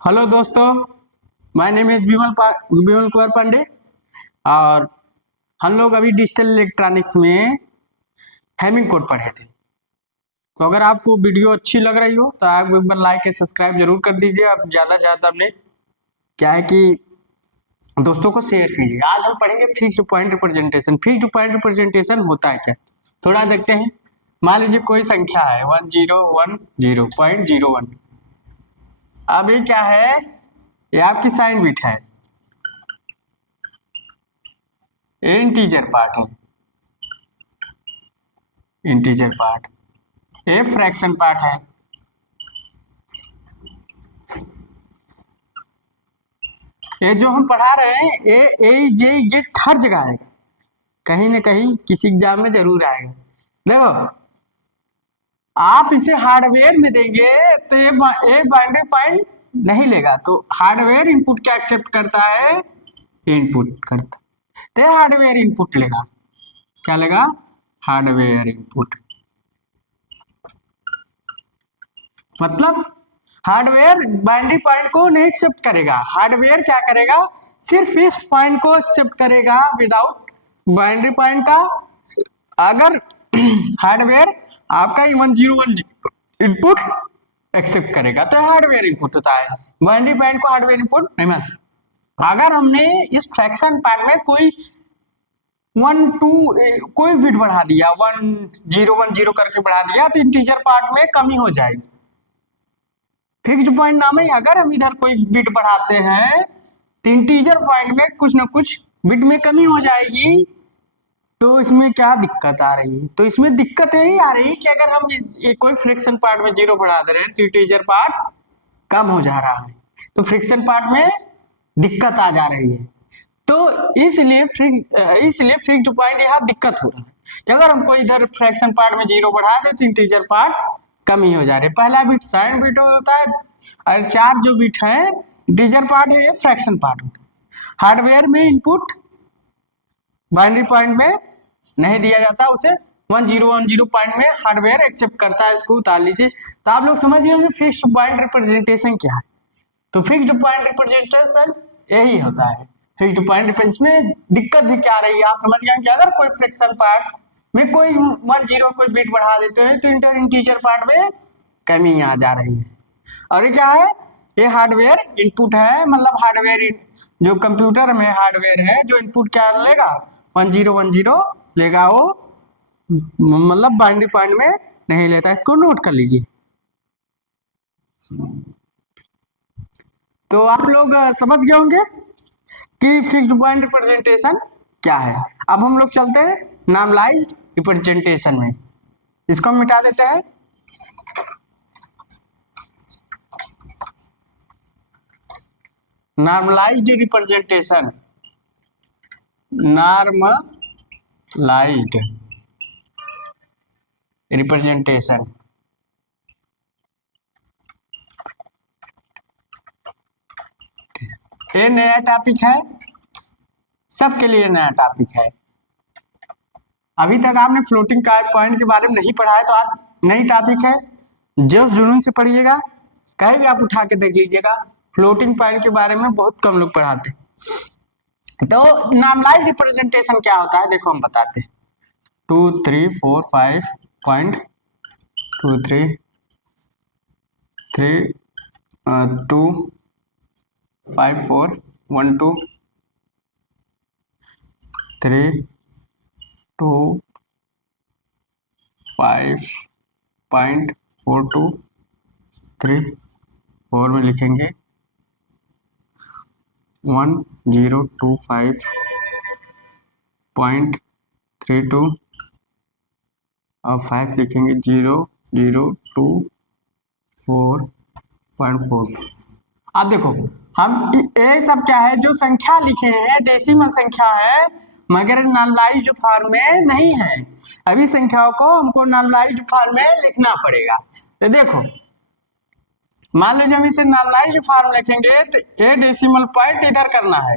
Hello दोस्तों, my name is Vimal Kumar Pandey. और हम लोग अभी डिजिटल इलेक्ट्रॉनिक्स में हैमिंग कोड पढ़े थे। तो अगर आपको वीडियो अच्छी लग रही हो तो आप एक बार लाइक और सब्सक्राइब जरूर कर दीजिए। आप ज़्यादा से ज़्यादा अपने क्या है कि दोस्तों को शेयर कीजिए। आज हम पढ़ेंगे fixed point representation. Fixed point representation होता है क्या, थोड़ा देखते हैं। मान लीजिए कोई संख्या है 1010.01। अब ये क्या है, ये आपकी साइन बिट है, ये इंटीजर पार्ट है, इंटीजर पार्ट, ये फ्रैक्शन पार्ट है। ये जो हम पढ़ा रहे हैं ये हर जगह आएगा, कहीं ना कहीं किसी एग्जाम में जरूर आएगा। देखो, आप इसे हार्डवेयर में देंगे तो ये बाइनरी पॉइंट नहीं लेगा। तो हार्डवेयर इनपुट क्या एक्सेप्ट करता है, इनपुट करता, तो ये हार्डवेयर इनपुट लेगा। क्या लेगा, हार्डवेयर इनपुट। मतलब हार्डवेयर बाइनरी पॉइंट को नहीं एक्सेप्ट करेगा। हार्डवेयर क्या करेगा, सिर्फ इस पॉइंट को एक्सेप्ट करेगा विदाउट बाइनरी पॉइंट का। अगर हार्डवेयर आपका 1010 इनपुट एक्सेप्ट करेगा तो हार्डवेयर इनपुट होता है। बाइनरी पॉइंट को हार्डवेयर इनपुट नहीं मानता। अगर हमने इस फ्रैक्शन पार्ट में कोई 1 2 कोई बिट बढ़ा दिया, 1010 करके बढ़ा दिया, तो इंटीजर पार्ट में कमी हो जाएगी। फिक्स्ड पॉइंट नाम है, अगर हम इधर कोई बिट बढ़ाते हैं तो इंटीजर पॉइंट में कुछ ना कुछ बिट में कमी हो जाएगी। तो इसमें क्या दिक्कत आ रही है, तो इसमें दिक्कत यही आ रही है कि अगर हम कोई फ्रैक्शन पार्ट में 0 बढ़ा दे रहे हैं तो इंटीजर पार्ट कम हो जा रहा है, तो फ्रैक्शन पार्ट में दिक्कत आ जा रही है। तो इसलिए फिक्स्ड पॉइंट यहाँ दिक्कत हो रहा है कि अगर हमको इधर फ्रैक्शन पार्ट में 0 बढ़ा दे तो इंटीजर पार्ट कमी हो जा रही है। पहला बिट साइन बिट होता है और 4 जो बिट है इंटीजर पार्ट है, ये फ्रैक्शन पार्ट होता है। हार्डवेयर में इनपुट बाइनरी पॉइंट में नहीं दिया जाता, उसे 1010 पॉइंट में हार्डवेयर एक्सेप्ट करता है। इसको उतार लीजिए। तो आप लोग समझ गए होंगे फिक्स्ड पॉइंट रिप्रेजेंटेशन क्या है। तो फिक्स्ड पॉइंट रिप्रेजेंटेशन यही होता है। फिक्स्ड पॉइंट रिप्रेजेंटेशन में दिक्कत भी क्या रही है, आप समझ गए कि अगर कोई फ्रैक्शन पार्ट में कोई 10 कोई बिट बढ़ा देते हैं तो इंटीजर पार्ट में कमी आ जा रही है। और ये क्या है, ये हार्डवेयर इनपुट है। मतलब हार्डवेयर जो कंप्यूटर में हार्डवेयर है जो इनपुट क्या लेगा, 1010 लेगा वो, मतलब बाइनरी पॉइंट में नहीं लेता। इसको नोट कर लीजिए। तो आप लोग समझ गए होंगे कि फिक्स्ड पॉइंट रिप्रेजेंटेशन क्या है। अब हम लोग चलते हैं नॉर्मलाइज्ड रिप्रेजेंटेशन में। इसको हम मिटा देते हैं। नॉर्मलाइज्ड रिप्रेजेंटेशन, नॉर्मलाइज्ड रिप्रेजेंटेशन, ये नया टॉपिक है, सबके लिए नया टॉपिक है। अभी तक आपने फ्लोटिंग पॉइंट के बारे में नहीं पढ़ा है, तो आज नई टॉपिक है। जोश जुनून से पढ़िएगा, कहीं भी आप उठा के देख लीजिएगा। फ्लोटिंग पॉइंट के बारे में बहुत कम लोग पढ़ाते। तो नॉर्मलाइज्ड रिप्रेजेंटेशन क्या होता है, देखो हम बताते हैं। 2 3 4 5 पॉइंट 2 3 3 2 5 4 1 2 3 2 5.42 4 में लिखेंगे 1025.32 और 5 लिखेंगे 0024.4। अब देखो, हम ये सब क्या है, जो संख्या लिखे हैं डेसिमल संख्या है, मगर नॉर्मलाइज्ड फॉर्म में नहीं है। अभी संख्याओं को हमको नॉर्मलाइज्ड फॉर्म में लिखना पड़ेगा। तो देखो, मान लीजिए हम इसे नॉर्मलाइज्ड फॉर्म लिखेंगे तो ये डेसिमल पॉइंट इधर करना है,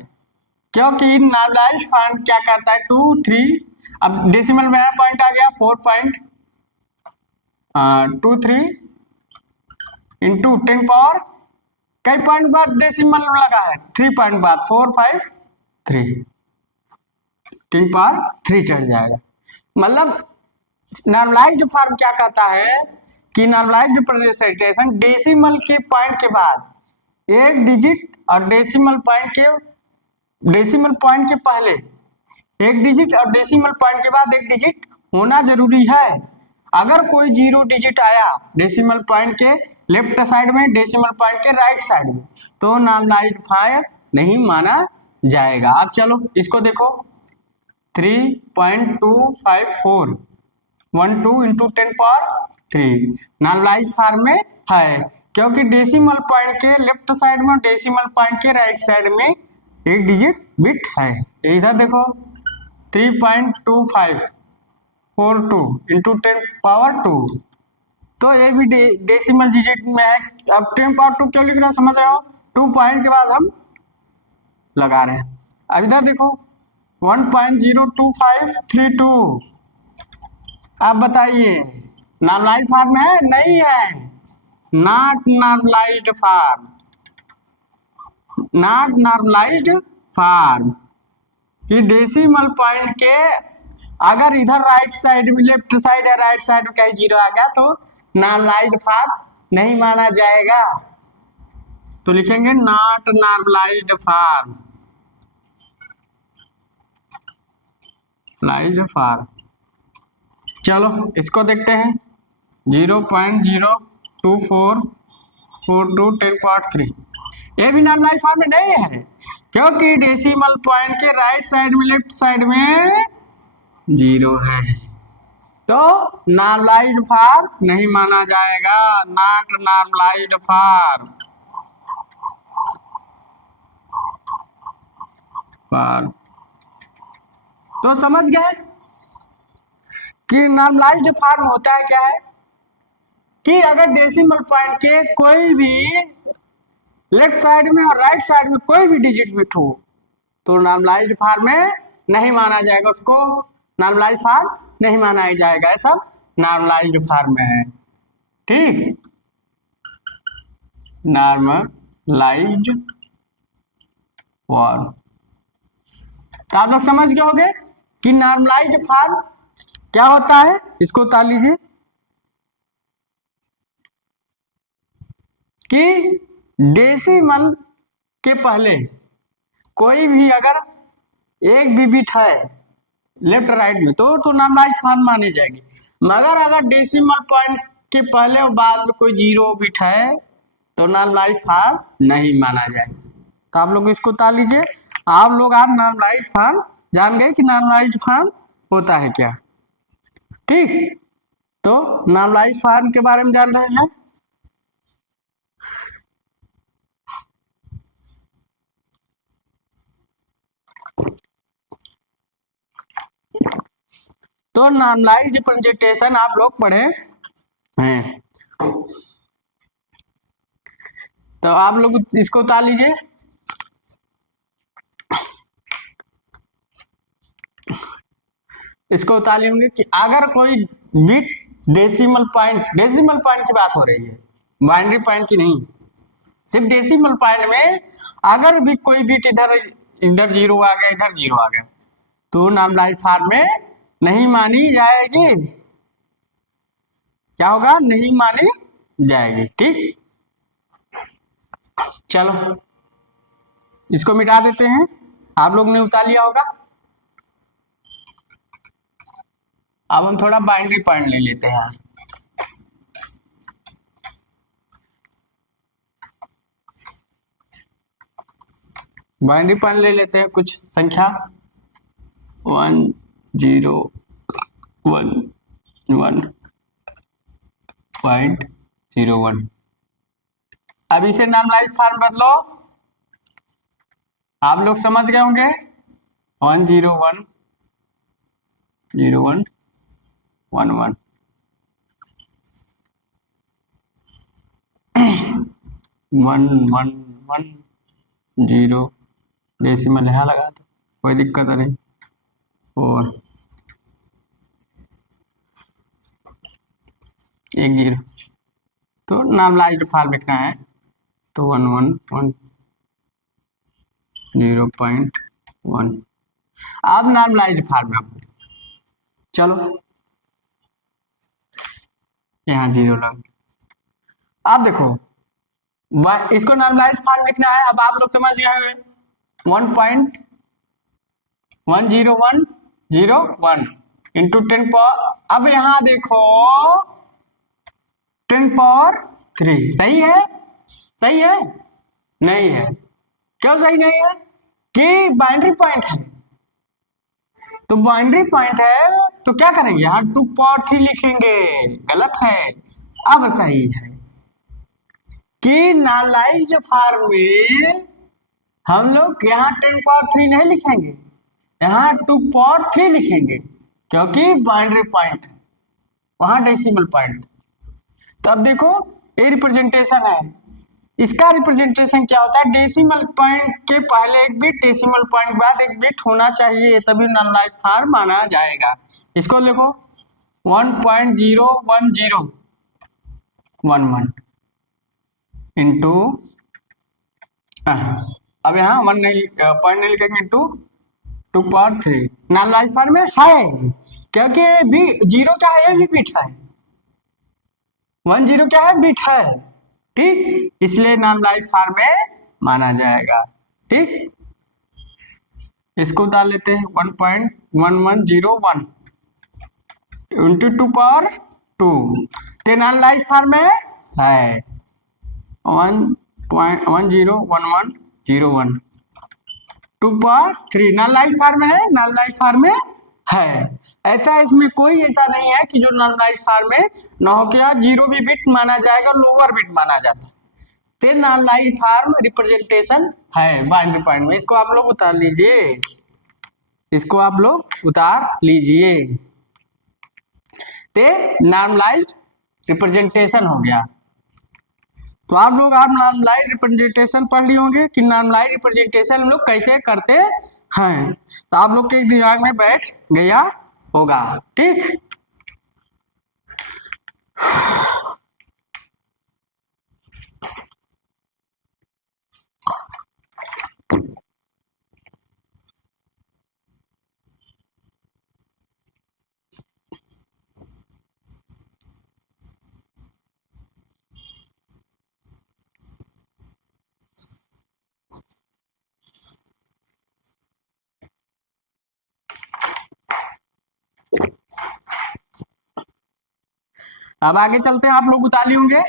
क्योंकि नॉर्मलाइज्ड फॉर्म क्या करता है 2 3। अब डेसिमल में पॉइंट आ गया 4.23 इंटू 10 पावर कई पॉइंट बाद डेसिमल लगा है, 3 पॉइंट बाद 4 5 3, 3 चढ़ जाएगा। मतलब नॉर्मलाइज्ड फॉर्म क्या कहता है कि नॉर्मलाइज्ड रिप्रेजेंटेशन डेसिमल के पॉइंट के बाद एक डिजिट और डेसिमल पॉइंट के पहले एक डिजिट और डेसिमल पॉइंट के बाद एक डिजिट होना जरूरी है। अगर कोई 0 डिजिट आया डेसिमल पॉइंट के लेफ्ट साइड में, डेसिमल पॉइंट के राइट साइड में, तो नॉर्मलाइज्ड फॉर्म नहीं माना जाएगा। अब चलो इसको देखो, 3.254 12 इंटू 10⁻³ नॉर्मलाइज्ड फॉर्म में है, क्योंकि डेसिमल पॉइंट के लेफ्ट साइड में, डेसिमल पॉइंट के राइट साइड में एक डिजिट बिट है। इधर देखो 3.2542 इंटू 10⁻², तो ये भी डेसिमल डिजिट में है। अब 10⁻² क्यों लिख रहा समझ रहे हो, 2 पॉइंट के बाद हम लगा रहे हैं। अब इधर देखो 1.02532, आप बताइए नॉर्मलाइज्ड फॉर्म है नहीं है? Not normalized form, not normalized form कि डेसिमल पॉइंट के अगर इधर राइट साइड में, लेफ्ट साइड या राइट साइड में कहीं 0 आ गया तो नॉर्मलाइज्ड फॉर्म नहीं माना जाएगा। तो लिखेंगे not normalized form, normalized form. चलो इसको देखते हैं, 0.02442 10⁻³ ये भी नॉर्मलाइज्ड फॉर्म में नहीं है, क्योंकि डेसिमल पॉइंट के राइट साइड में, लेफ्ट साइड में 0 है, तो नॉर्मलाइज्ड फॉर्म नहीं माना जाएगा। नॉट नॉर्मलाइज्ड फॉर्म, तो समझ गए कि नॉर्मलाइज्ड फॉर्म होता है क्या है कि अगर डेसिमल पॉइंट के कोई भी लेफ्ट साइड में और राइट साइड में कोई भी डिजिट बिट हो तो नॉर्मलाइज्ड फॉर्म में नहीं माना जाएगा, उसको नॉर्मलाइज्ड फॉर्म नहीं माना जाएगा। सब नॉर्मलाइज्ड फॉर्म में है, ठीक। नॉर्मलाइज्ड फॉर्म, तो आप लोग समझ गए होंगे कि नॉर्मलाइज्ड फॉर्म क्या होता है। इसको उतार लीजिए कि डेसिमल के पहले कोई भी अगर एक भी बिट है लेफ्ट राइट में तो नॉर्मलाइज्ड फॉर्म मानी जाएगी, मगर अगर डेसिमल पॉइंट के पहले और बाद में कोई 0 बिट है तो नॉर्मलाइज्ड फॉर्म नहीं माना जाएगा। तो आप लोग इसको उतार लीजिए। आप लोग आज नॉर्मलाइज्ड फॉर्म जान गए कि नॉर्मलाइज्ड फॉर्म होता है क्या, ठीक। तो नॉर्मलाइज्ड फॉर्म के बारे में जान रहे हैं। तो नॉर्मलाइज्ड रिप्रेजेंटेशन आप लोग पढ़े हैं, तो आप लोग इसको उतार लीजिए। इसको उतार लेंगे कि अगर कोई बिट डेसिमल पॉइंट की बात हो रही है, बाइनरी पॉइंट की नहीं, सिर्फ डेसिमल पॉइंट में अगर भी कोई बिट इधर 0 आ गया, इधर 0 आ गया, तो नॉर्मलाइज्ड फॉर्म में नहीं मानी जाएगी। क्या होगा, नहीं मानी जाएगी, ठीक। चलो इसको मिटा देते हैं, आप लोग ने उतार लिया होगा। अब हम थोड़ा बाइनरी पॉइंट ले लेते हैं। बाइनरी पॉइंट ले लेते हैं कुछ संख्या 1 0 1 1.01। अब इसे नॉर्मलाइज्ड फॉर्म बदलो, आप लोग समझ गए होंगे 1 0 1 0 1 1 1 1 1 1 0 डेसिमल यहाँ लगा दो, कोई दिक्कत नहीं। 4 1 0, तो नॉर्मलाइज्ड फॉर्म लिखना है तो 1 0.1 अब नॉर्मलाइज्ड फॉर्म में आपको चलो यहाँ 0 लग। अब देखो इसको नॉर्मलाइज फॉर्म लिखना है। अब आप लोग समझ गए 1.10101 इंटू 10 पावर। अब यहाँ देखो 10 पावर 3 सही है? सही है? नहीं है। क्यों सही नहीं है? कि बाइनरी पॉइंट है। तो बाइनरी पॉइंट है तो क्या करेंगे, यहाँ 2 पावर 3 लिखेंगे। गलत है। अब सही है कि नॉर्मलाइज्ड फॉर्म में हम लोग यहाँ 10 पावर 3 नहीं लिखेंगे, यहाँ 2 पावर 3 लिखेंगे, क्योंकि बाइनरी पॉइंट है, वहां डेसिमल पॉइंट। तो अब देखो ये रिप्रेजेंटेशन है, इसका रिप्रेजेंटेशन क्या होता है, डेसिमल पॉइंट के पहले एक बिट, डेसिमल पॉइंट के बाद एक बिट होना चाहिए, तभी नॉर्मलाइज्ड फॉर्म माना जाएगा। इसको देखो 1.01011 इंटू, अब यहाँ 1 नहीं पॉइंट नहीं लिखेंगे, इंटू 2 पावर 3 नॉर्मलाइज्ड फॉर्म में है, क्योंकि भी 0 क्या है, ये भी बिट है, 10 क्या है, बिट है। ठीक, इसलिए नॉर्मलाइज्ड फॉर्म में माना जाएगा। ठीक, इसको डाल लेते हैं 1.1101 इंटू 2 पावर 2, तो नॉर्मलाइज्ड फॉर्म में है 1.101101 2 पावर 3 नॉर्मलाइज्ड फॉर्म में है, नॉर्मलाइज्ड फॉर्म में है। ऐसा इसमें कोई ऐसा नहीं है कि जो नॉर्मलाइज्ड फॉर्म में ना हो क्या 0 भी बिट माना जाएगा, लोअर बिट माना जाता है। तो नॉर्मलाइज्ड फॉर्म रिप्रेजेंटेशन है बाइनरी पॉइंट में। इसको आप लोग उतार लीजिए, इसको आप लोग उतार लीजिए। ते नॉर्मलाइज्ड रिप्रेजेंटेशन हो गया। तो आप लोग नॉर्मलाइज्ड रिप्रेजेंटेशन पढ़ लिए होंगे कि नॉर्मलाइज्ड रिप्रेजेंटेशन हम लोग कैसे करते हैं, तो आप लोग के दिमाग में बैठ गया होगा। ठीक, अब आगे चलते हैं, आप लोग उतार लिए होंगे।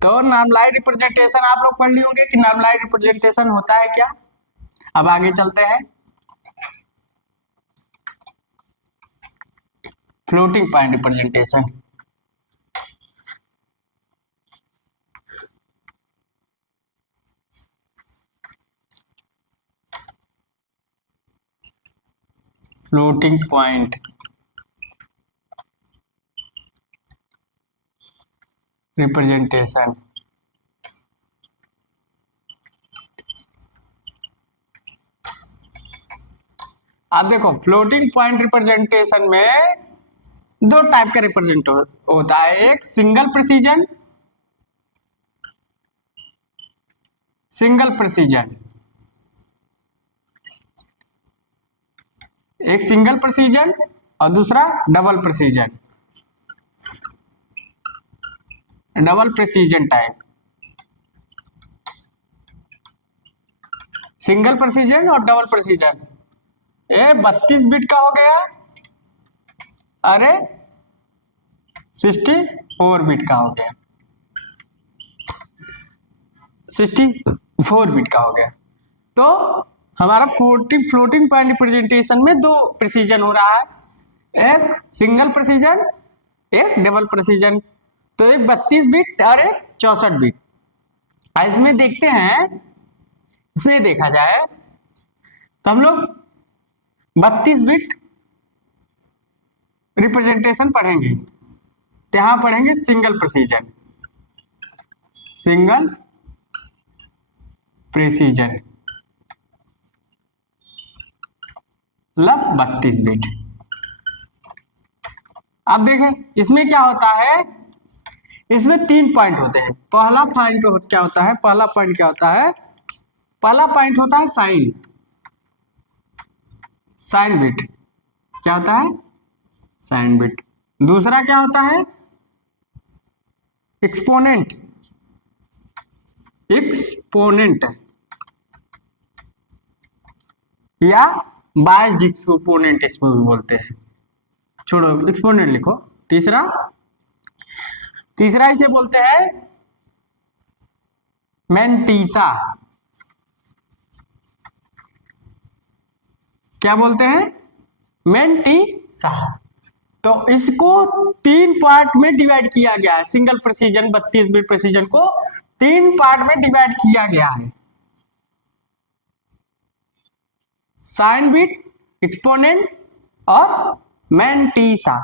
तो नॉर्मलाइज्ड रिप्रेजेंटेशन आप लोग पढ़ लिए होंगे कि नॉर्मलाइज्ड रिप्रेजेंटेशन होता है क्या। अब आगे चलते हैं, floating point representation. Floating point representation, आप देखो फ्लोटिंग पॉइंट रिप्रेजेंटेशन में दो टाइप का रिप्रेजेंट होता है, एक सिंगल प्रिसीजन, एक सिंगल प्रिसीजन और दूसरा double precision, type. Single precision और डबल प्रिसीजन, ये 32 बिट का हो गया, अरे 64 बिट का हो गया, 64 बिट का हो गया। तो हमारा फ्लोटिंग पॉइंट रिप्रेजेंटेशन में दो प्रिसीजन हो रहा है, एक सिंगल प्रिसीजन, एक डबल प्रिसीजन। तो एक 32 बिट और एक 64 बिट। इसमें देखते हैं, इसमें देखा जाए तो हम लोग 32 बिट रिप्रेजेंटेशन पढ़ेंगे, तो यहां पढ़ेंगे सिंगल प्रिसीजन, मतलब 32 बिट। अब देखें इसमें क्या होता है, इसमें 3 पॉइंट होते हैं। पहला पॉइंट क्या होता है, पहला पॉइंट क्या होता है, पहला पॉइंट होता है साइन, साइन बिट। क्या होता है, साइन बिट। दूसरा क्या होता है, एक्सपोनेंट, एक्सपोनेंट या बायस्ड एक्सपोनेंट इसको भी बोलते हैं, छोड़ो एक्सपोनेंट लिखो। तीसरा, तीसरा इसे बोलते हैं मेंटीसा। क्या बोलते हैं, मेंटीसा। तो इसको 3 पार्ट में डिवाइड किया गया है। सिंगल प्रेसिजन 32 बिट प्रेसिजन को 3 पार्ट में डिवाइड किया गया है, साइन बिट, एक्सपोनेंट और मेंटीसा।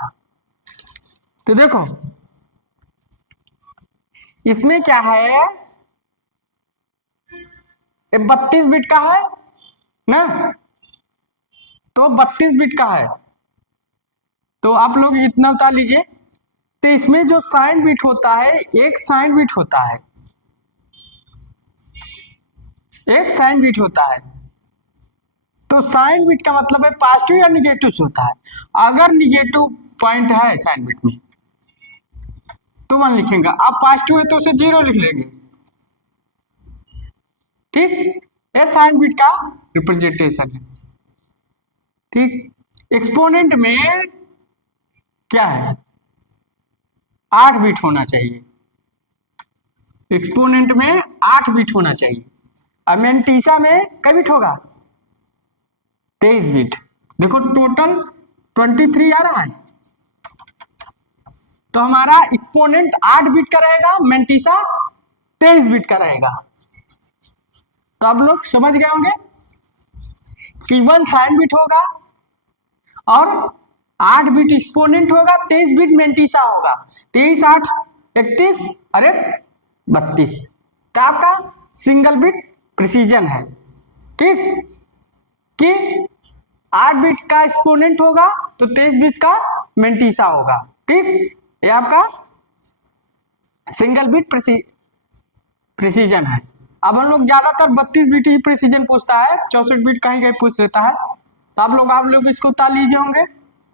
तो देखो इसमें क्या है, 32 बिट का है ना, तो 32 बिट का है, तो आप लोग इतना उतार लीजिए। तो इसमें जो साइन बिट होता है, एक साइन बिट होता है, एक साइन बिट होता है। तो साइन बिट का मतलब है पॉजिटिव या निगेटिव से होता है। अगर निगेटिव पॉइंट है साइन बिट में तो 1 लिखेंगे, अब पॉजिटिव है तो उसे 0 लिख लेंगे। ठीक, ये साइन बिट का रिप्रेजेंटेशन है। ठीक, एक्सपोनेंट में क्या है, 8 बिट होना चाहिए, एक्सपोनेंट में 8 बिट होना चाहिए। अब मेंटीसा में कई बिट होगा, 23 बिट। देखो टोटल 23 आ रहा है, तो हमारा एक्सपोनेंट 8 बिट का रहेगा, मेंटीसा 23 बिट का रहेगा। तो आप लोग समझ गए होंगे कि 1 साइन बिट होगा और 8 बिट एक्सपोनेंट होगा, 23 बिट मेंटीसा होगा। 23 8 31 अरे 32, तो आपका सिंगल बिट प्रिसीजन है। ठीक, कि 8 बिट का एक्सपोनेंट होगा तो 23 बिट का मेंटीसा होगा। ठीक, ये आपका सिंगल बिट प्रिसीजन है। अब हम लोग ज्यादातर 32 बिट ही प्रिसीजन पूछता है, 64 बिट कहीं कहीं पूछ लेता है, तो आप लोग इसको उतार लीजिए होंगे।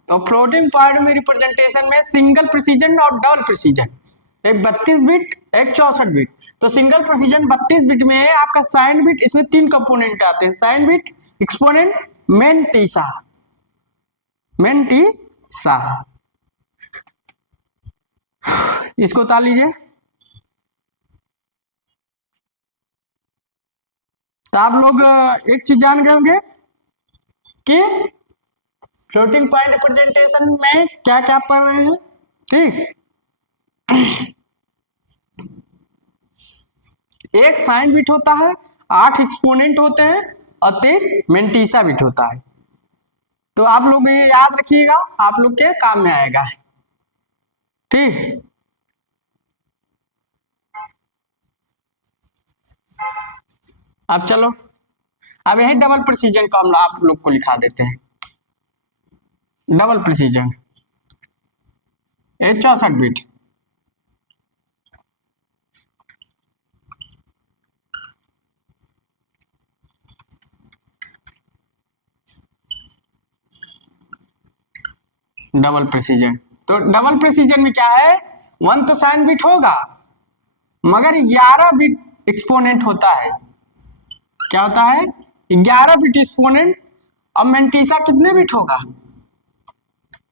तो फ्लोटिंग पॉइंट में रिप्रेजेंटेशन में सिंगल प्रिसीजन और डबल प्रिसीजन, एक 32 बिट एक 64 बिट। तो सिंगल प्रिसीजन 32 बिट में आपका साइन बिट, इसमें 3 कंपोनेंट आते हैं, sign bit, exponent, mantissa, mantissa. इसको उतार लीजिए। तो आप लोग एक चीज जान गए होंगे कि फ्लोटिंग पॉइंट रिप्रेजेंटेशन में क्या क्या पढ़ रहे हैं। ठीक, एक साइन बिट होता है, 8 एक्सपोनेंट होते हैं और 23 मेंटीसा बिट होता है। तो आप लोग ये याद रखिएगा, आप लोग के काम में आएगा। ठीक, अब चलो, अब यही डबल प्रिसीजन को हम आप लोग को लिखा देते हैं। Double precision 64 bit, double precision. तो डबल प्रिसीजन में क्या है, 1 तो साइन बिट होगा मगर 11 बिट एक्सपोनेंट होता है। क्या होता है, 11 बिट एक्सपोनेंट। अब मेंटीसा कितने बिट होगा,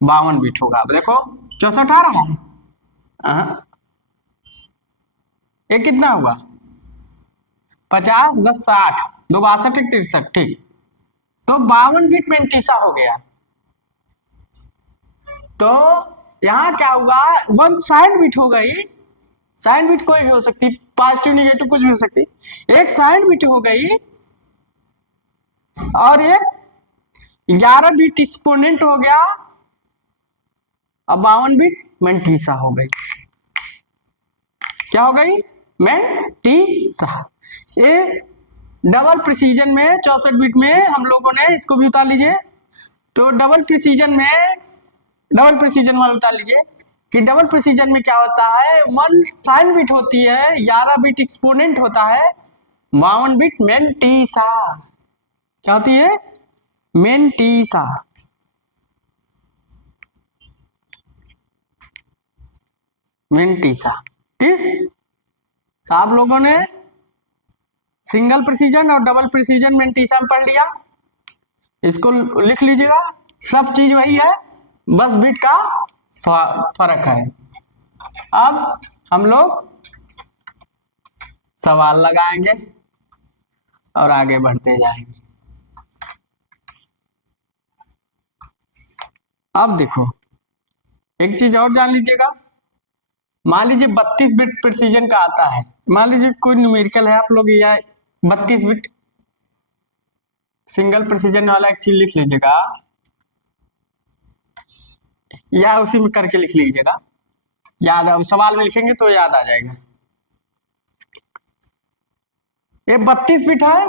52 बिट होगा। अब देखो 64 आ रहा है, ये कितना हुआ, 50 10 60 2 62 63। ठीक, तो 52 बिट मेंटीसा हो गया। तो यहाँ क्या होगा, 1 साइन बिट हो गई, साइन बिट कोई भी हो सकती, पॉजिटिव निगेटिव कुछ भी हो सकती, एक साइन बिट हो गई और एक 11 बिट एक्सपोनेंट हो गया, अब 52 बिट मेंटीसा हो गई। क्या हो गई, मेंटीसा। ये डबल प्रिसीजन में 64 बिट में हम लोगों ने इसको भी उतार लीजिए। तो डबल प्रिसीजन में, डबल प्रिसीजन वाला उतार लीजिए कि डबल प्रिसीजन में क्या होता है, 1 साइन बिट होती है, 11 बिट एक्सपोनेंट होता है, 52 बिट मेंटीसा। क्या होती है? मेंटीसा। मेंटीसा। ठीक, तो आप लोगों ने सिंगल प्रिसीजन और डबल प्रिसीजन मेंटीसा में पढ़ लिया, इसको लिख लीजिएगा। सब चीज वही है, बस बिट का फर्क है। अब हम लोग सवाल लगाएंगे और आगे बढ़ते जाएंगे। अब देखो, एक चीज और जान लीजिएगा। मान लीजिए 32 बिट प्रिसीजन का आता है, मान लीजिए कोई न्यूमेरिकल है, आप लोग या 32 बिट सिंगल प्रिसीजन वाला एक चीज लिख लीजिएगा, या उसी में करके लिख लीजिएगा, याद है, सवाल में लिखेंगे तो याद आ जाएगा। ये 32 बिट है,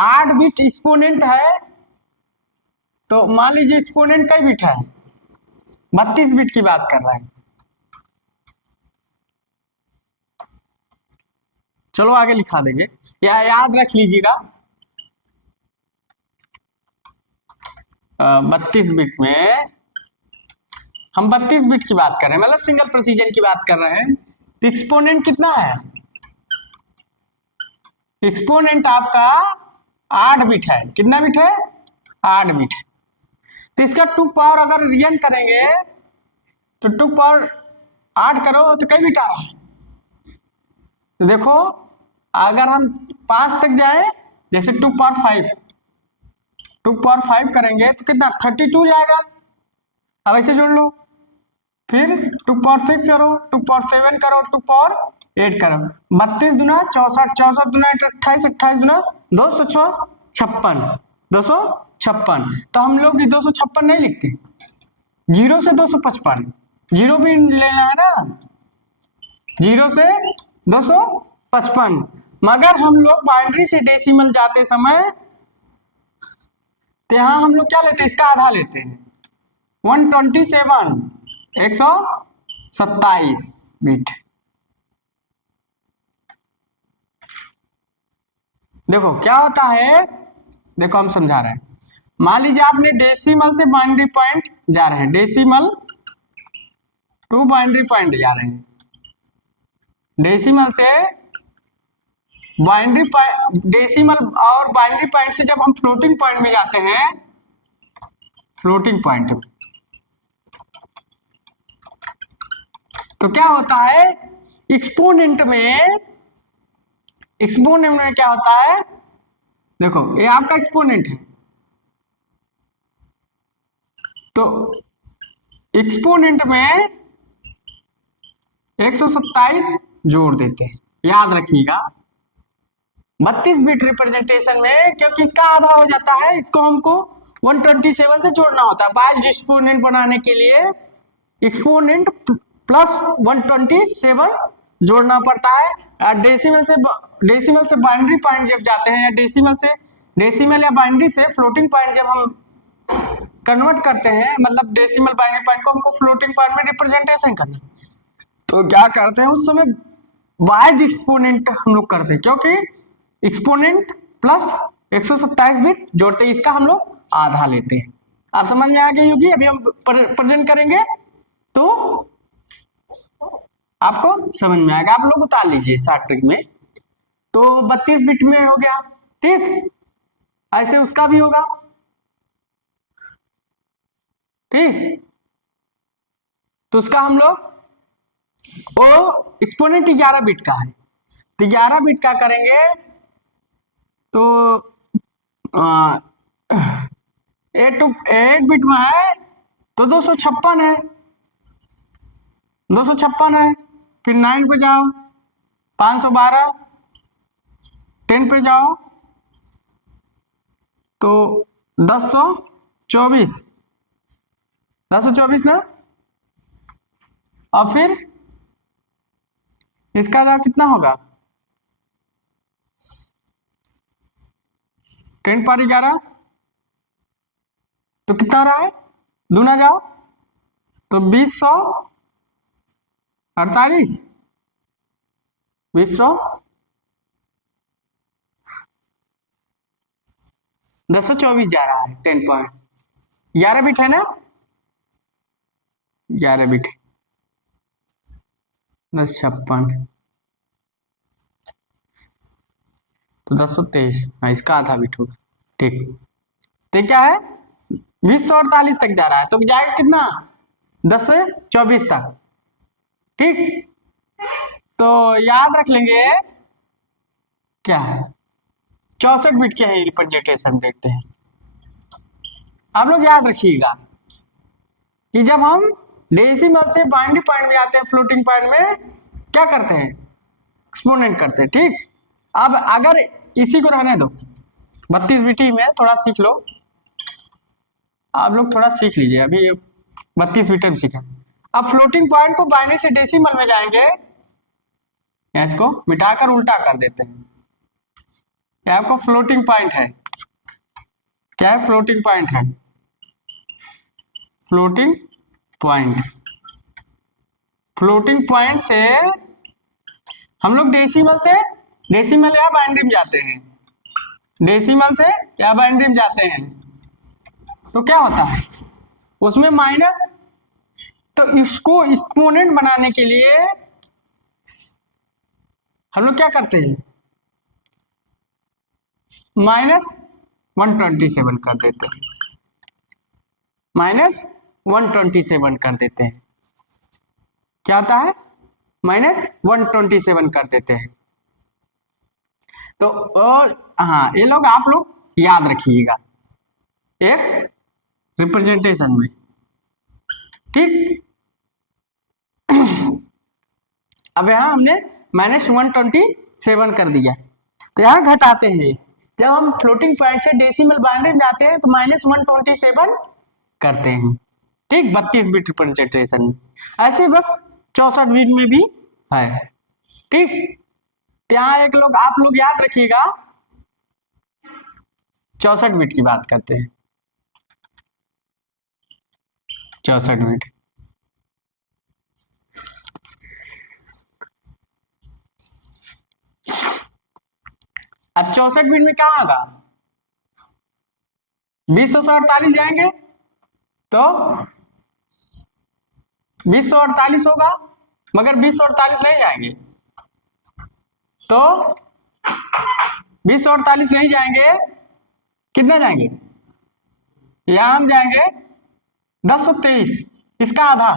8 बिट एक्सपोनेंट है, तो मान लीजिए एक्सपोनेंट कई बिट है, 32 बिट की बात कर रहा है। चलो आगे लिखा देंगे, या याद रख लीजिएगा। 32 बिट में हम 32 बिट की बात कर रहे हैं, मतलब सिंगल प्रिसीजन की बात कर रहे हैं, तो एक्सपोनेंट कितना है? एक्सपोनेंट आपका 8 बिट है। कितना बिट है? 8 बिट। तो इसका 2 पावर अगर रियल करेंगे तो 2 पावर 8 करो तो कई बिट आ रहा है? तो देखो, अगर हम 5 तक जाए, जैसे 2 पावर 5, 2 पावर 5 करेंगे तो कितना 32 जाएगा। अब ऐसे जोड़ लो, फिर 2 पावर 6 करो, 2 पावर 7 करो, 2 पावर 8 करो, 32 दुना 64, 64 दुना 28, 28 दुना 256, 256। तो हम लोग 256 नहीं लिखते, 0 से 255, 0 भी लेना है ना, 0 से 255। मगर हम लोग बाइनरी से डेसिमल जाते समय तो यहाँ हम लोग क्या लेते हैं, इसका आधा लेते हैं, 127, 127 बिट। देखो क्या होता है, देखो हम समझा रहे हैं। मान लीजिए आपने डेसिमल से बाइनरी पॉइंट जा रहे हैं, डेसिमल टू बाइनरी पॉइंट जा रहे हैं, डेसिमल से बाइनरी पॉइंट, डेसिमल और बाइनरी पॉइंट से जब हम फ्लोटिंग पॉइंट में जाते हैं, फ्लोटिंग पॉइंट में, तो क्या होता है, एक्सपोनेंट में, एक्सपोनेंट में क्या होता है, देखो ये आपका एक्सपोनेंट है, तो एक्सपोनेंट में 127 जोड़ देते हैं। याद रखिएगा 32 बिट रिप्रेजेंटेशन में, क्योंकि इसका आधा हो जाता है, इसको हमको 127 से जोड़ना होता है। 22 एक्सपोनेंट बनाने के लिए एक्सपोनेंट प्लस 127 जोड़ना पड़ता है। डेसिमल से बाइनरी पॉइंट जब जाते हैं, या डेसिमल या बाइनरी से फ्लोटिंग पॉइंट जब हम कन्वर्ट करते हैं, मतलब डेसिमल बाइनरी पॉइंट को हमको फ्लोटिंग पॉइंट में रिप्रेजेंटेशन करना, तो क्या करते हैं उस समय वाइड एक्सपोनेंट हम लोग करते हैं, क्योंकि एक्सपोनेंट प्लस 127 बिट जोड़ते हैं, इसका हम लोग आधा लेते हैं। आप समझ में आ गई होगी, अभी हम प्रेजेंट करेंगे तो आपको समझ में आएगा। आप लोग उतार लीजिए शॉर्ट ट्रिक में, तो 32 बिट में हो गया, ठीक, ऐसे उसका भी होगा, ठीक। तो उसका हम लोग, वो एक्सपोनेंट 11 बिट का है, तो 11 बिट का करेंगे तो 8 बिट में है तो 256 है, 256 है। फिर 9 पे जाओ 512, 10 पे जाओ तो 1024, 1024 ना। और फिर इसका जाओ कितना होगा, 10 पर 11 तो कितना हो रहा है, दूना जाओ तो 20 48 20 1024 जा रहा है 10 पॉइंट 11 बिट है ना 11 बिट 1056 तो 1023 हाँ इसका आधा बिट होगा ठीक। तो क्या है 2048 तक जा रहा है तो जाएगा कितना 10 से 24 तक ठीक। तो याद रख लेंगे क्या 64 बिट के ही रिप्रेजेंटेशन देखते हैं। आप लोग याद रखिएगा कि जब हम डेसिमल से बाइनरी पॉइंट में आते हैं फ्लोटिंग पॉइंट में क्या करते हैं एक्सपोनेंट करते हैं ठीक। अब अगर इसी को रहने दो 32 बिट में थोड़ा सीख लो आप लोग थोड़ा सीख लीजिए अभी 32 बिट में सीखें। अब फ्लोटिंग पॉइंट को बाइनरी से डेसिमल में जाएंगे इसको मिटाकर उल्टा कर देते हैं क्या आपको फ्लोटिंग पॉइंट है क्या है फ्लोटिंग पॉइंट है फ्लोटिंग पॉइंट से हम लोग डेसिमल या बाइनरी में जाते हैं डेसिमल से या बाइनरी में जाते हैं तो क्या होता है उसमें माइनस तो इसको एक्सपोनेंट बनाने के लिए हम लोग क्या करते हैं -127 कर देते हैं -127 कर देते हैं क्या होता है -127 कर देते हैं। तो हाँ ये लोग आप लोग याद रखिएगा एक रिप्रेजेंटेशन में ठीक। अब यहाँ हमने -127 कर दिया तो यहाँ घटाते हैं जब हम फ्लोटिंग पॉइंट से डेसिमल बाइनरी में जाते हैं तो -127 करते हैं ठीक 32 बिट रिप्रेजेंटेशन में ऐसे बस 64 बिट में भी है ठीक। यहाँ एक लोग आप लोग याद रखिएगा 64 बिट की बात करते हैं 64 बिट अब 64 बिट में कहाँ होगा 2048 जाएंगे तो 2048 होगा मगर 2048 नहीं जाएंगे तो 2048 नहीं जाएंगे कितना जाएंगे यहां हम जाएंगे 1023 इसका आधा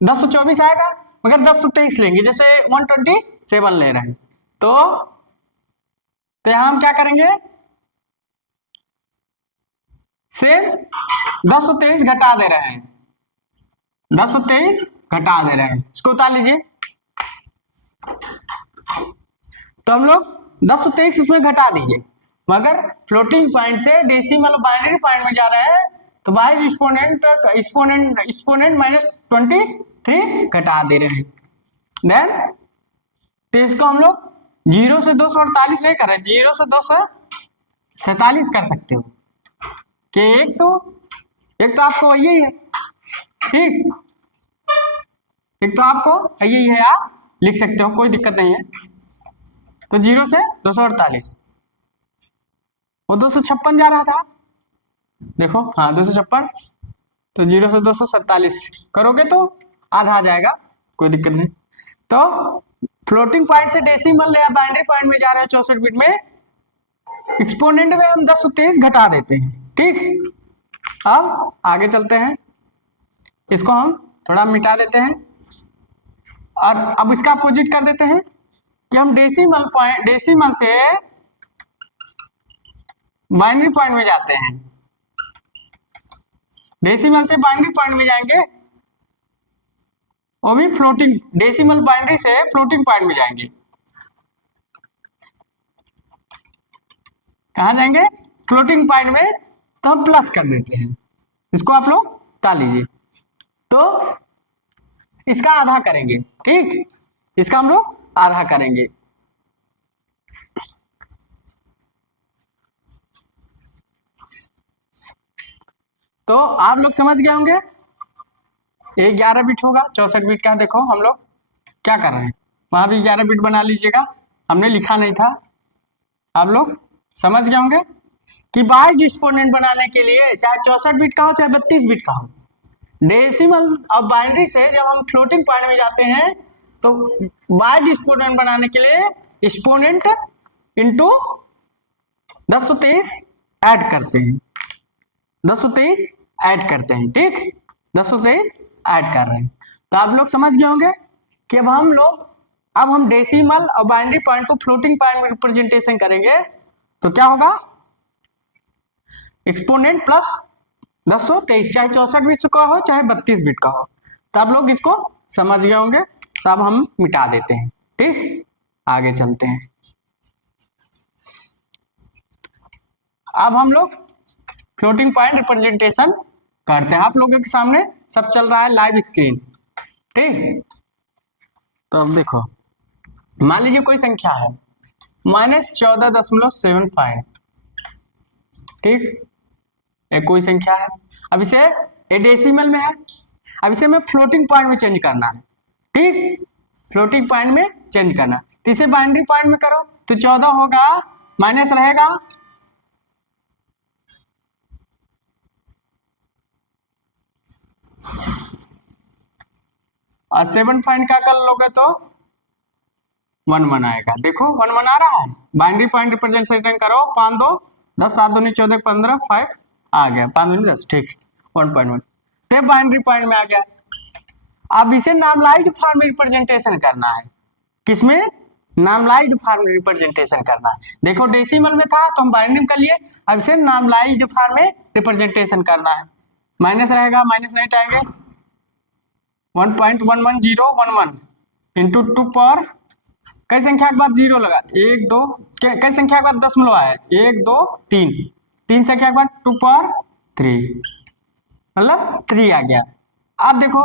1024 आएगा मगर 1023 लेंगे जैसे 127 ले रहे हैं तो यहां हम क्या करेंगे सेम 1023 घटा दे रहे हैं 1023 घटा दे रहे हैं इसको उतार लीजिए तो हम लोग 1023 इसमें घटा दीजिए मगर फ्लोटिंग पॉइंट से डेसिमल बाइनरी पॉइंट में जा रहे हैं तो बाई एक्सपोनेंट -23 घटा दे रहे हैं देन तो इसको हम लोग 0 से 248 नहीं कर रहे 0 से 247 कर सकते हो कि एक तो आपको यही है ठीक एक तो आपको यही है आप लिख सकते हो कोई दिक्कत नहीं है तो 0 से 248 वो 256 जा रहा था देखो हाँ 256 तो 0 से 247 करोगे तो आधा आ जाएगा कोई दिक्कत नहीं। तो फ्लोटिंग पॉइंट से डेसिमल या बाइनरी पॉइंट में जा रहे हैं 64 बिट में एक्सपोनेंट में हम 1023 घटा देते हैं ठीक। अब आगे चलते हैं इसको हम थोड़ा मिटा देते हैं और अब इसका अपोजिट कर देते हैं कि हम डेसिमल से बाइनरी पॉइंट में जाते हैं डेसिमल से बाइनरी पॉइंट में जाएंगे वो भी फ्लोटिंग डेसिमल बाइनरी से फ्लोटिंग पॉइंट में जाएंगे कहाँ जाएंगे फ्लोटिंग पॉइंट में तो हम प्लस कर देते हैं इसको आप लोग ताल लीजिए तो इसका आधा करेंगे ठीक इसका हम लोग आधा करेंगे तो आप लोग समझ गए होंगे ये 11 बिट होगा 64 बिट का देखो हम लोग क्या कर रहे हैं, वहां भी 11 बिट बना लीजिएगा, हमने लिखा नहीं था, आप लोग समझ गए होंगे कि बाइज एक्सपोनेंट बनाने के लिए चाहे 64 बिट का हो चाहे 32 बिट का हो, डेसिमल और बाइनरी से जब हम फ्लोटिंग पॉइंट में जाते हैं तो बाइज एक्सपोनेंट बनाने के लिए एक्सपोनेंट इंटू 1023 ऐड करते हैं, 1023 ऐड करते हैं, ठीक, 1023 ऐड कर रहे हैं। तो आप लोग समझ गए होंगे कि अब हम डेसिमल और बाइनरी पॉइंट को फ्लोटिंग पॉइंट में रिप्रेजेंटेशन करेंगे तो क्या होगा, एक्सपोनेंट प्लस 1023, चाहे 64 बिट का हो चाहे 32 बिट का हो। तो आप लोग इसको समझ गए होंगे, तो अब हम मिटा देते हैं, ठीक, आगे चलते हैं। अब हम लोग फ्लोटिंग पॉइंट रिप्रेजेंटेशन करते हैं, आप लोगों के सामने सब चल रहा है लाइव स्क्रीन, ठीक। तो अब देखो, मान लीजिए कोई संख्या है -14.75, ठीक, एक कोई संख्या है, अब इसे ये डेसिमल में है, अब इसे हमें फ्लोटिंग पॉइंट में चेंज करना है, ठीक, फ्लोटिंग पॉइंट में चेंज करना है। तो इसे बाइनरी पॉइंट में करो तो 14 होगा, माइनस रहेगा और 7 फाइंड का कर लोगे तो 1 आएगा, देखो 1 आ रहा है, बाइनरी पॉइंट रिप्रेजेंटेशन करो, 5 2 10 7 2 14 15 5 आ गया, 5 2 10, ठीक, 1.1 तो बाइनरी पॉइंट में आ गया। अब इसे नॉर्मलाइज्ड फॉर्म में रिप्रेजेंटेशन करना है, किसमें, नॉर्मलाइज्ड फॉर्म में रिप्रेजेंटेशन करना है। देखो डेसिमल में था तो हम बाइनरी में कर लिए, अब इसे नॉर्मलाइज्ड फॉर्म में रिप्रेजेंटेशन करना है, माइनस रहेगा, माइनस नहीं आएंगे, 1.11011 इंटू 2 पर कई संख्या के बाद 0 लगा, 1 2, कई संख्या के बाद दशमलव आया, 1 2 3, 3 संख्या के बाद 2 पर 3, मतलब 3 आ गया। अब देखो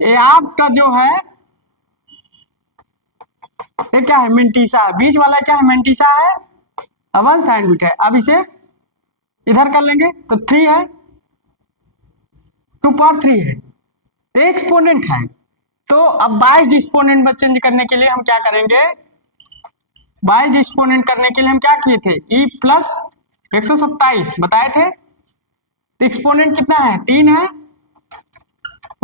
ये आपका जो है ये क्या है, मेंटीसा है, बीच वाला क्या है, मेंटीसा है, वन साइन बिट है। अब इसे इधर कर लेंगे तो 3 है, 2 पर 3 है, तो एक्सपोनेंट है। तो अब बाइज्ड एक्सपोनेंट में चेंज करने के लिए हम क्या करेंगे, बाइज्ड एक्सपोनेंट करने के लिए हम क्या किए थे, e प्लस 127 बताए थे, तो एक्सपोनेंट कितना है, 3 है,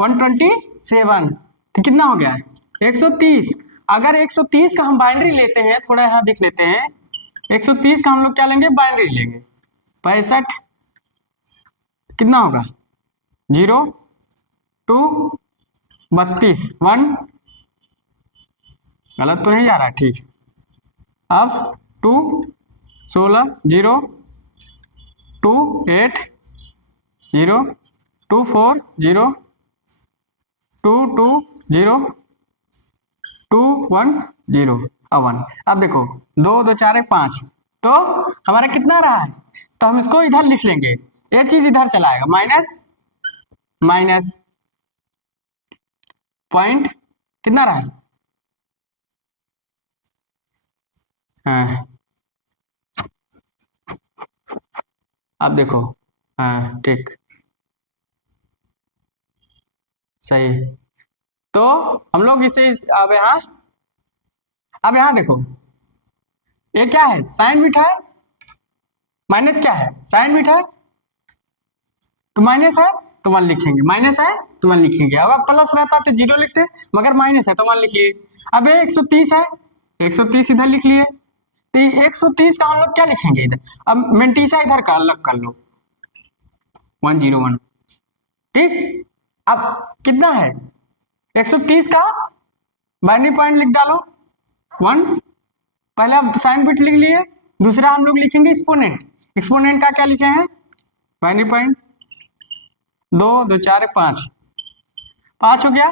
127, तो कितना हो गया 130। अगर 130 का हम बाइनरी लेते हैं, थोड़ा यहाँ देख लेते हैं, 130 का हम लोग क्या लेंगे, बाइनरी लेंगे, 65 कितना होगा 0 2 32 1, गलत तो नहीं जा रहा, ठीक, अब 2 16 0 2 8 0 2 4 0 2 2 0 2 1 0 अब 1। अब देखो 2 2 4 5, तो हमारा कितना रहा है, तो हम इसको इधर लिख लेंगे, ये चीज इधर चला आएगा, माइनस माइनस पॉइंट कितना रहा है, हाँ, अब देखो, हाँ ठीक, सही, तो हम लोग इसे अब यहाँ देखो ये क्या है, साइन बिट है, माइनस क्या है, साइन बिट है, तो माइनस है तो 1 लिखेंगे, माइनस है तो 1 लिखेंगे। अब प्लस रहता तो 0 लिखते, मगर माइनस है तो 1 लिखिए। अब 130 है, 130 इधर लिख लिए, तो 130 का हम लोग क्या लिखेंगे इधर, अब मेंटीसा इधर का अलग कर लो, 101, ठीक। अब कितना है 130 का बाइनरी पॉइंट लिख डालो 1, पहला साइन बिट लिख लिए, दूसरा हम लोग लिखेंगे एक्सपोनेंट, एक्सपोनेंट का क्या लिखे हैं, बाइनरी पॉइंट 2 2 4 5, 5 हो गया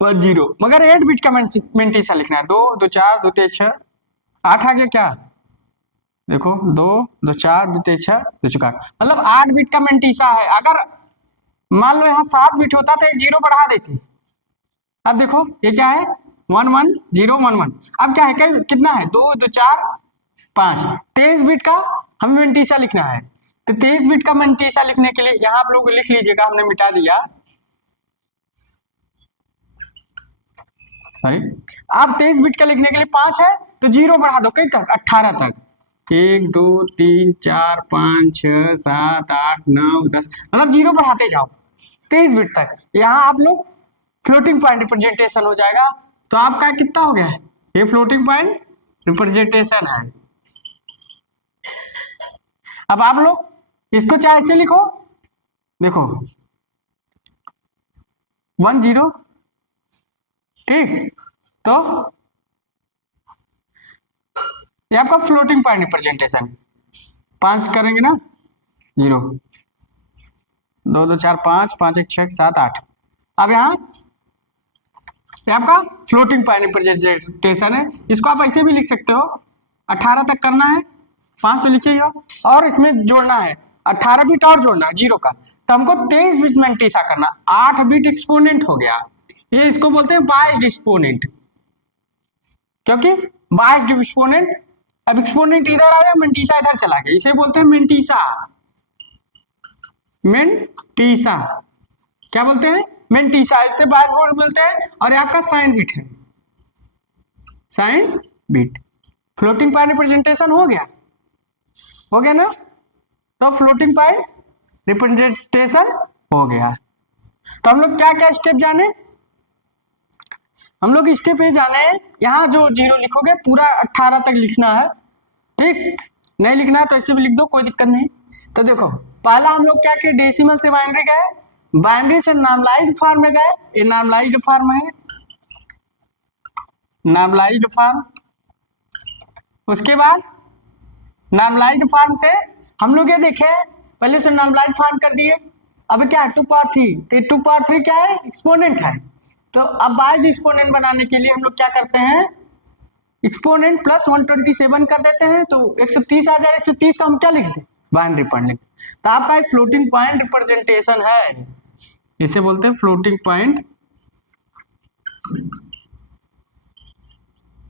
1 0, मगर 8 बिट का मेंटीसा लिखना है, 2 2 4 2 3 6 8 आ गया, क्या देखो 2 2 4 2 3 6 2 4, मतलब 8 बिट का मेंटीसा है। अगर मान लो यहाँ 7 बिट होता तो एक 0 बढ़ा देते। अब देखो ये क्या है 1 1 0 1 1, अब क्या है कितना है 2 2 4 5, 23 बिट का हमें मेंटीसा लिखना है, तो 23 बिट का मेंटीसा लिखने के लिए यहाँ आप लोग लिख लीजिएगा, हमने मिटा दिया सॉरी, अब 23 बिट का लिखने के लिए 5 है तो 0 बढ़ा दो कई तक, 18 तक। 1 2 3 4 5 6 7 8 9 10, मतलब 0 बढ़ाते जाओ 23 बिट तक। यहाँ आप लोग फ्लोटिंग पॉइंट रिप्रेजेंटेशन हो जाएगा। तो आपका कितना हो गया है, ये फ्लोटिंग पॉइंट रिप्रेजेंटेशन है। अब आप लोग इसको चाहे ऐसे लिखो, देखो 1 0, ठीक, तो ये आपका फ्लोटिंग पॉइंट रिप्रेजेंटेशन। 5 करेंगे ना, 0 2 2 4 5 5 1 6 7 8। अब यहाँ ये आपका फ्लोटिंग पॉइंट रिप्रेजेंटेशन है। इसको आप ऐसे भी लिख सकते हो, 18 तक करना है, 5 तो लिखे ही हो, और इसमें जोड़ना है 18 बिट और जोड़ना है 0 का, तो हमको 23 बिट मेंटीसा करना, 8 बिट एक्सपोनेंट हो गया। ये इसको बोलते हैं बाइस्ड एक्सपोनेंट, क्योंकि बाइस्ड एक्सपोनेंट, अब एक्सपोनेंट इधर आ गया, मेंटीसा इधर चला गया, इसे बोलते हैं मेंटीसा। मेंटीसा क्या बोलते हैं, मेंटीसा, इसे बाइस्ड बोर्ड बोलते हैं। और ये आपका साइन बिट है, sign bit. Floating point representation हो गया ना, तो फ्लोटिंग पॉइंट रिप्रेजेंटेशन हो गया। तो हम लोग क्या क्या स्टेप जाने, हम लोग स्टेप ये जाने, यहाँ जो 0 लिखोगे पूरा 18 तक लिखना है, ठीक, नहीं लिखना है तो ऐसे भी लिख दो, कोई दिक्कत नहीं। तो देखो पहला हम लोग क्या किए, डेसिमल से बाइनरी गए, बाइनरी से नॉर्मलाइज्ड फॉर्म में गए, ये नॉर्मलाइज्ड फॉर्म है, नॉर्मलाइज्ड फॉर्म। उसके बाद नॉर्मलाइज्ड फॉर्म से हम लोग ये देखे, पहले से नॉर्मलाइज्ड फॉर्म कर दिए, अब क्या है 2 पावर 3, तो 2 पावर 3 क्या है, एक्सपोनेंट है। तो अब बाइज्ड एक्सपोनेंट बनाने के लिए हम लोग क्या करते हैं, एक्सपोनेंट प्लस 127 कर देते हैं, तो 130 आ जाए, 130 का हम क्या लिखते हैं, बाइनरी पॉइंट लिखते हैं। तो आपका एक फ्लोटिंग पॉइंट रिप्रेजेंटेशन है, इसे बोलते हैं floating point,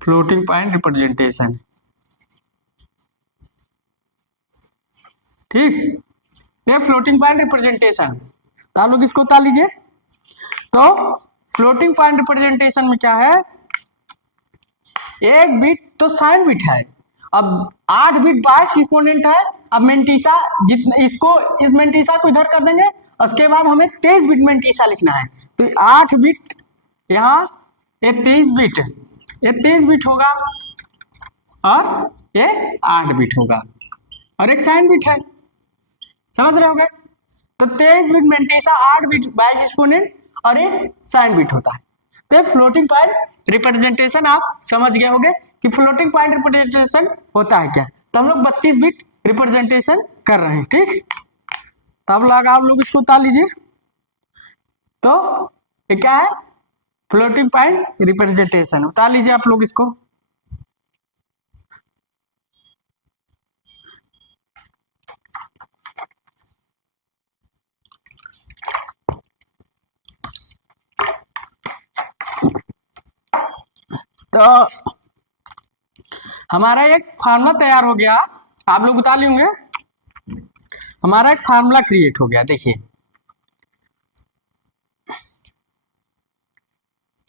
floating point representation, ठीक, ये फ्लोटिंग पॉइंट रिप्रेजेंटेशन। तो आप लोग इसको उतार लीजिए। तो फ्लोटिंग पॉइंट रिप्रेजेंटेशन में क्या है, एक बिट तो साइन बिट है, अब 8 बिट बाइस्ड एक्सपोनेंट है। अब मेंटीसा जितना, इसको इस मेंटीसा को इधर कर देंगे, उसके बाद हमें 23 बिट मेंटीसा लिखना है। तो 8 बिट यहाँ, ये 23 बिट, ये 23 बिट होगा, और ये 8 बिट होगा, और एक साइन बिट है, समझ रहे होगे। तो 23 bit mantissa, 8 bit biased exponent, और एक साइन बिट होता है। तो फ्लोटिंग पॉइंट रिप्रेजेंटेशन आप समझ गए होंगे कि फ्लोटिंग पॉइंट रिप्रेजेंटेशन होता है क्या। तो हम लोग 32 बिट रिप्रेजेंटेशन कर रहे हैं, ठीक, तब लगा आप लोग इसको उतार लीजिए। तो ये क्या है, फ्लोटिंग पॉइंट रिप्रेजेंटेशन, उतार लीजिए आप लोग इसको। तो हमारा एक फार्मूला तैयार हो गया, आप लोग उतार लेंगे, हमारा एक फार्मूला क्रिएट हो गया। देखिए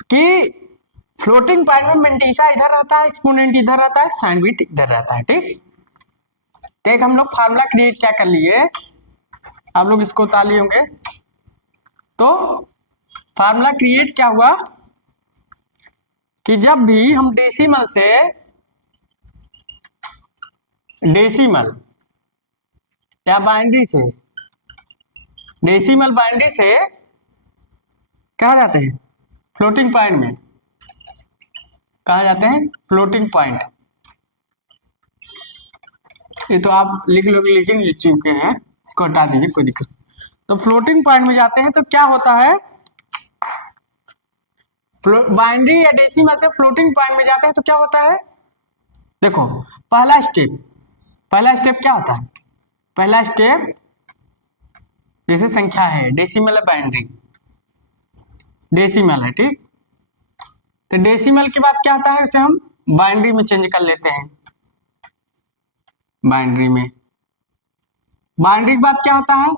कि फ्लोटिंग पॉइंट में मेंटीसा इधर रहता है, एक्सपोनेंट इधर रहता है, साइन बिट इधर रहता है, ठीक। तो एक हम लोग फार्मूला क्रिएट क्या कर लिए, आप लोग इसको उतार लिए होंगे। तो फार्मूला क्रिएट क्या हुआ कि जब भी हम डेसिमल से, डेसिमल या बाइनरी से, डेसिमल बाइनरी से कहा जाते हैं फ्लोटिंग पॉइंट में, कहा जाते हैं फ्लोटिंग पॉइंट। ये तो आप लिख चुके हैं, इसको हटा दीजिए, कोई दिक्कत। तो फ्लोटिंग पॉइंट में जाते हैं तो क्या होता है, बाइनरी या डेसिमल से फ्लोटिंग पॉइंट में जाते हैं तो क्या होता है, देखो पहला स्टेप क्या होता है, पहला स्टेप जैसे संख्या है, डेसिमल है, बाइनरी डेसिमल है, ठीक। तो डेसिमल के बाद क्या आता है, उसे हम बाइनरी में चेंज कर लेते हैं, बाइनरी में, बाइनरी के बाद क्या होता है,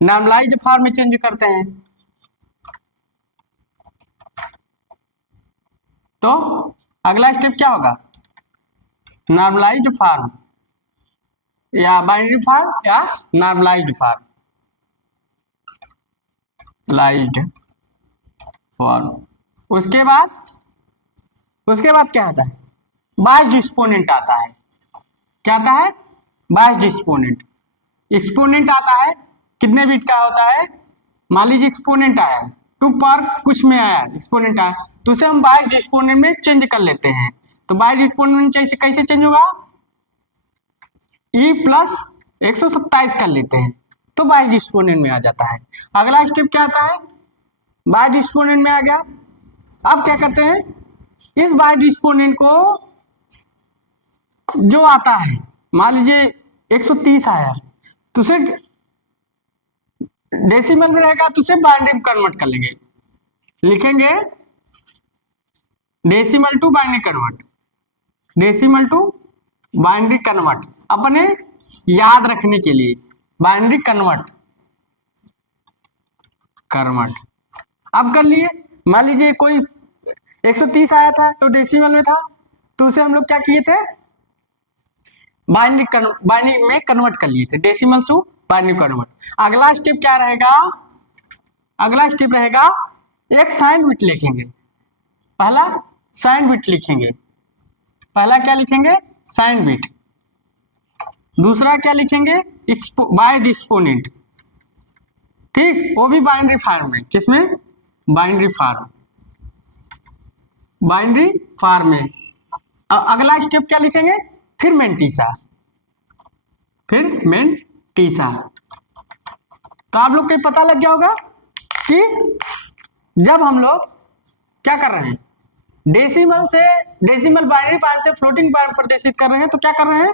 नॉर्मलाइज्ड फॉर्म में चेंज करते हैं, तो अगला स्टेप क्या होगा, नॉर्मलाइज्ड फॉर्म या बाइनरी फॉर्म या नॉर्मलाइज्ड फॉर्म, लाइज्ड फॉर्म। उसके बाद क्या आता है, बायस्ड एक्सपोनेंट आता है। क्या आता है, बायस्ड एक्सपोनेंट। एक्सपोनेंट आता है कितने बिट का होता है, मान लीजिए एक्सपोनेंट आया 2 पर कुछ में आया एक्सपोनेंट आया, तो उसे हम बायस्ड एक्सपोनेंट में चेंज कर लेते हैं। तो बायस्ड एक्सपोनेंट कैसे चेंज होगा, e प्लस 127 कर लेते हैं तो बायस्ड एक्सपोनेंट में आ जाता है। अगला स्टेप क्या आता है, बायस्ड एक्सपोनेंट में आ गया। अब क्या करते हैं, इस बायस्ड एक्सपोनेंट को जो आता है, मान लीजिए 130 आया तो उसे डेसिमल में रहेगा तो उसे बाइनरी में कन्वर्ट कर लेंगे, लिखेंगे decimal to binary convert, decimal to binary convert, अपने याद रखने के लिए बाइनरी कन्वर्ट अब कर लिए। मान लीजिए कोई 130 आया था तो डेसिमल में था, तो उसे हम लोग क्या किए थे, बाइनरी में कन्वर्ट कर लिए थे, डेसिमल टू बाइनरी कन्वर्ट। अगला स्टेप क्या रहेगा, अगला स्टेप रहेगा एक साइन बिट लिखेंगे। पहला साइन बिट लिखेंगे, पहला क्या लिखेंगे, साइन बिट। दूसरा क्या लिखेंगे, बायस्ड एक्सपोनेंट, ठीक, वो भी बाइनरी फॉर्म में। किसमें, बाइनरी फॉर्म, बाइनरी फॉर्म में। अगला स्टेप क्या लिखेंगे, फिर मेंटीसा, फिर मेंटीसा। तो आप लोग को पता लग गया होगा कि जब हम लोग क्या कर रहे हैं, डेसिमल बाइनरी फॉर्म से फ्लोटिंग पॉइंट प्रदर्शित कर रहे हैं, तो क्या कर रहे हैं,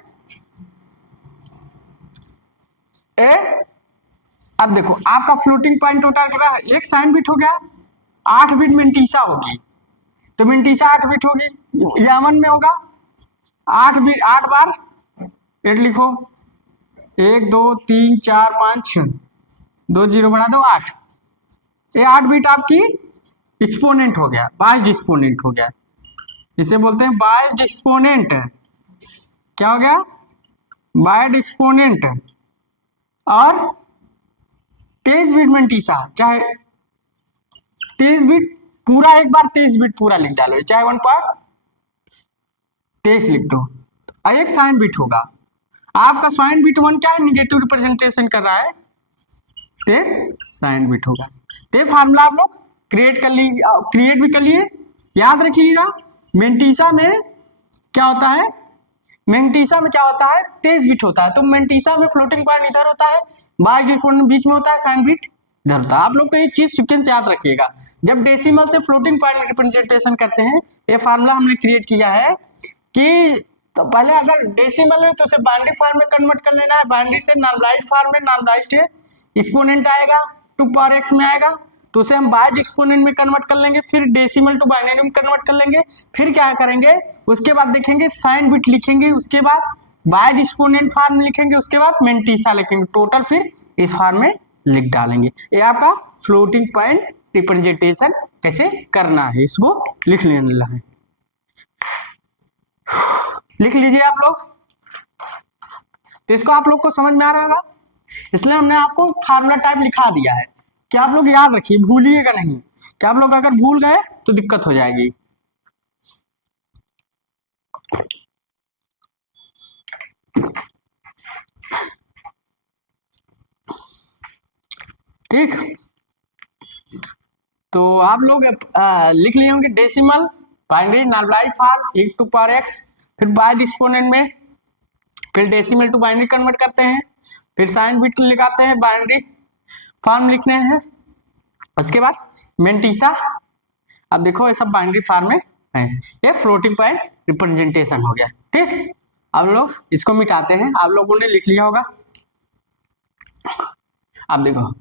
अब देखो आपका फ्लोटिंग पॉइंट टोटल कितना, एक साइन बिट हो गया, 8 बिट मेंटीसा होगी, तो मेंटीसा 8 बिट होगी, यामन में होगा 8 बिट, 8 बार 8 लिखो, 1 2 3 4 5 6, 2 0 बढ़ा दो 8, ये 8 बिट आपकी एक्सपोनेंट हो गया, बायस्ड एक्सपोनेंट हो गया, इसे बोलते हैं बायस्ड एक्सपोनेंट। क्या हो गया, बायस्ड एक्सपोनेंट। और 23 बिट मेंटीसा, चाहे 23 बिट पूरा, एक बार 23 बिट पूरा लिख डालो, चाहे 1.23 लिख दो, एक साइन बिट होगा। आपका साइन बिट 1 क्या है, निगेटिव रिप्रेजेंटेशन कर रहा है, साइन बिट होगा। तो फार्मूला आप लोग क्रिएट भी कर लिए, याद रखिएगा। मेंटीसा में क्या होता है, मेंटीसा में क्या होता है, 23 बिट होता है, तो मेंटीसा में फ्लोटिंग पॉइंट इधर होता है, बायस्ड एक्सपोनेंट बीच में होता है, साइन बिट इधर होता है। आप लोग को ये चीज सीक्वेंस याद रखिएगा। जब डेसिमल से फ्लोटिंग पॉइंट रिप्रेजेंटेशन करते हैं, ये फार्मूला हमने क्रिएट किया है कि तो पहले अगर डेसिमल में तो उसे बाइनरी फॉर्म में कन्वर्ट कर लेना है, बाइनरी से नॉर्मलाइज्ड फॉर्म में, नॉर्मलाइज्ड एक्सपोनेंट आएगा 2 पावर x में आएगा, तो उसे हम बायस्ड एक्सपोनेंट में कन्वर्ट कर लेंगे, फिर डेसिमल टू बाइनरी में कन्वर्ट कर लेंगे, फिर क्या करेंगे, उसके बाद देखेंगे साइन बिट लिखेंगे, उसके बाद बायस्ड एक्सपोनेंट फॉर्म लिखेंगे, उसके बाद मेंटीसा लिखेंगे, टोटल फिर इस फॉर्म में लिख डालेंगे। ये आपका फ्लोटिंग पॉइंट रिप्रेजेंटेशन कैसे करना है, इसको लिख लेना है, लिख लीजिए आप लोग। तो इसको आप लोग को समझ में आ रहा होगा, इसलिए हमने आपको फार्मूला टाइप लिखा दिया है कि आप लोग याद रखिए, भूलिएगा नहीं, कि आप लोग अगर भूल गए तो दिक्कत हो जाएगी। ठीक, तो आप लोग लिख लिए होंगे decimal, binary, normalized form, 1 to power x, फिर बायस्ड एक्सपोनेंट में, फिर डेसिमल टू बाइनरी कन्वर्ट करते हैं, फिर साइन बिट लगाते हैं, बाइनरी फॉर्म लिखने हैं, उसके बाद मेंटीसा। अब देखो ये सब बाइनरी फॉर्म में है, ये फ्लोटिंग पॉइंट रिप्रेजेंटेशन हो गया। ठीक, अब लोग इसको मिटाते हैं, आप लोगों ने लिख लिया होगा। अब देखो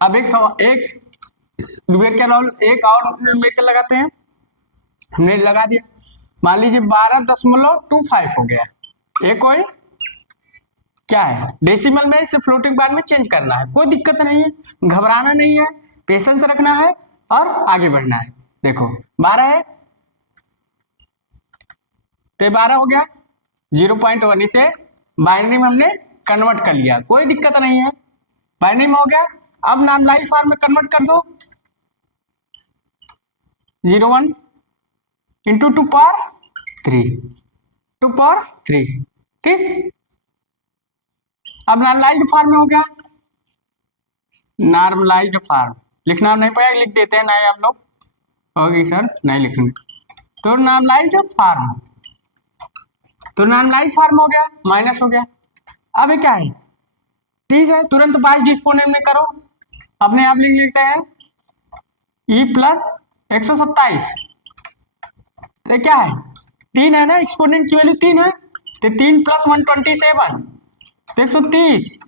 अब एक न्यूमेरिकल और एक और न्यूमेरिकल लगाते हैं, हमने लगा दिया, मान लीजिए 12.25 हो गया, ये कोई क्या है, डेसिमल में इसे फ्लोटिंग पॉइंट में चेंज करना है, कोई दिक्कत नहीं है, घबराना नहीं है, पेशेंस रखना है और आगे बढ़ना है। देखो 12 है तो 12 हो गया, 0.1 इसे बाइनरी में हमने कन्वर्ट कर लिया, कोई दिक्कत नहीं है, बाइनरी में हो गया। अब नॉर्मलाइज फॉर्म में कन्वर्ट कर दो, 0 1 इंटू 2 पावर 3, 2 पावर 3, ठीक। अब नॉर्मलाइज्ड फॉर्म में हो गया, नॉर्मलाइज्ड फॉर्म लिखना नहीं पड़ेगा, लिख देते हैं, नहीं आप लोग होगी सर नहीं लिखेंगे, तो नॉर्मलाइज्ड फॉर्म, तो नॉर्मलाइज्ड फॉर्म हो गया, माइनस हो गया। अब ये क्या है, ठीक है, तुरंत 22 डिस्पोनेंट में करो, अपने आप लिख लेते हैं ई प्लस 127, तो क्या है 3 है ना, एक्सपोनेंट की वैल्यू 3 है, तो 3 प्लस 127 तो 130,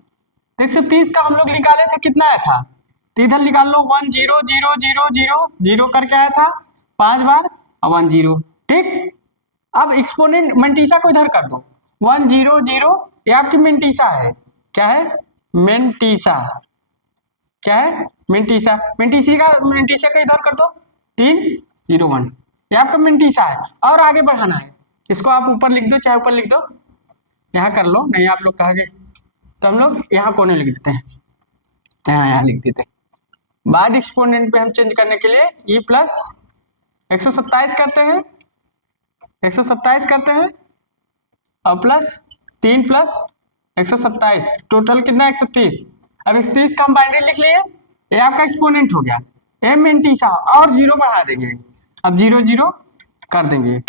तो 130 का हम लोग निकाले थे, कितना आया था, तो इधर निकाल लो 1 0 0 0 0 0 करके आया था 5 बार और 1 0, ठीक। अब एक्सपोनेंट मेंटीसा को इधर कर दो, 1 0 0, ये आपकी मेंटीसा है, क्या है मेंटीसा, क्या है मेंटीसा, मेंटीसा का इधर कर दो 3 0 1, ये आपका मेंटीसा है। और आगे बढ़ाना है, इसको आप ऊपर लिख दो, चाहे ऊपर लिख दो, यहाँ कर लो, नहीं आप लोग कहोगे तो हम लोग यहाँ कोने लिख देते हैं, यहाँ लिख देते हैं। बाद एक्सपोनेंट पे हम चेंज करने के लिए ई प्लस 127 करते हैं, 127 करते हैं और प्लस 3 प्लस 127, टोटल कितना 130। अब 130 का हम बाइनरी लिख लिए, ये आपका एक्सपोनेंट हो गया, एम एन टी सा, और 0 बढ़ा देंगे, अब 0 0 कर देंगे,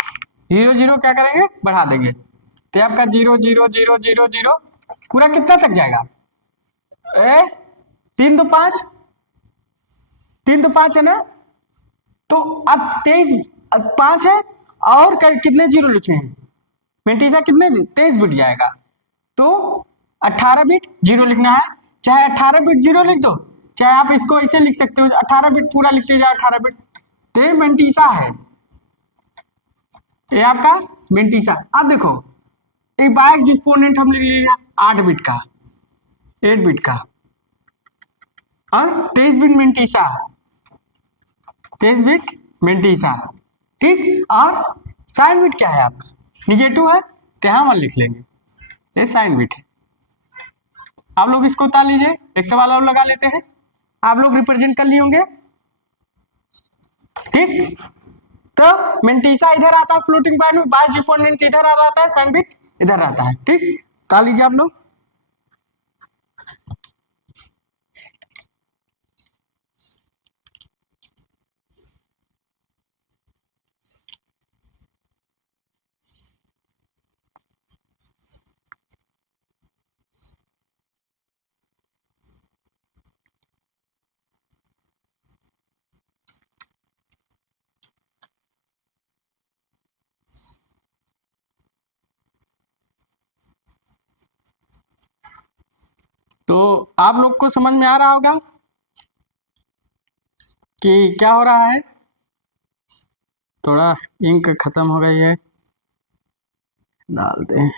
0 0 क्या करेंगे बढ़ा देंगे, तो आपका 0 0 0 0 0 पूरा कितना तक जाएगा, 3 तो 5, 3 तो 5 है ना, तो अब 23 5 है और कितने जीरो लिखे हैं, मेंटीसा कितने 23 बिट जाएगा, तो 18 बिट जीरो लिखना है, चाहे 18 बिट जीरो लिख दो, चाहे आप इसको ऐसे लिख सकते हो 18 बिट पूरा लिखते जाओ 18 बिट, तो ये मेंटीसा है, ये आपका मेंटीसा। अब देखो एक बाइक डिस्पोनेंट हम लिख लिया 8 बिट का, 8 बिट का, और 23 बिट मेंटीसा, 23 बिट मेंटीसा, ठीक। और साइन बिट क्या है आपका निगेटिव है, तो यहाँ 1 लिख लेंगे, ये साइन बिट है। आप लोग इसको उतार लीजिए, एक सवाल और लगा लेते हैं, आप लोग रिप्रेजेंट कर लिए होंगे, ठीक। तो मेंटीसा इधर आता है फ्लोटिंग पॉइंट में, बाइक डिस्पोनेंट इधर आ जाता है, साइन बिट इधर आता है, ठीक। उतार लीजिए आप लोग। तो आप लोग को समझ में आ रहा होगा कि क्या हो रहा है, थोड़ा इंक खत्म हो गई है, डालते हैं।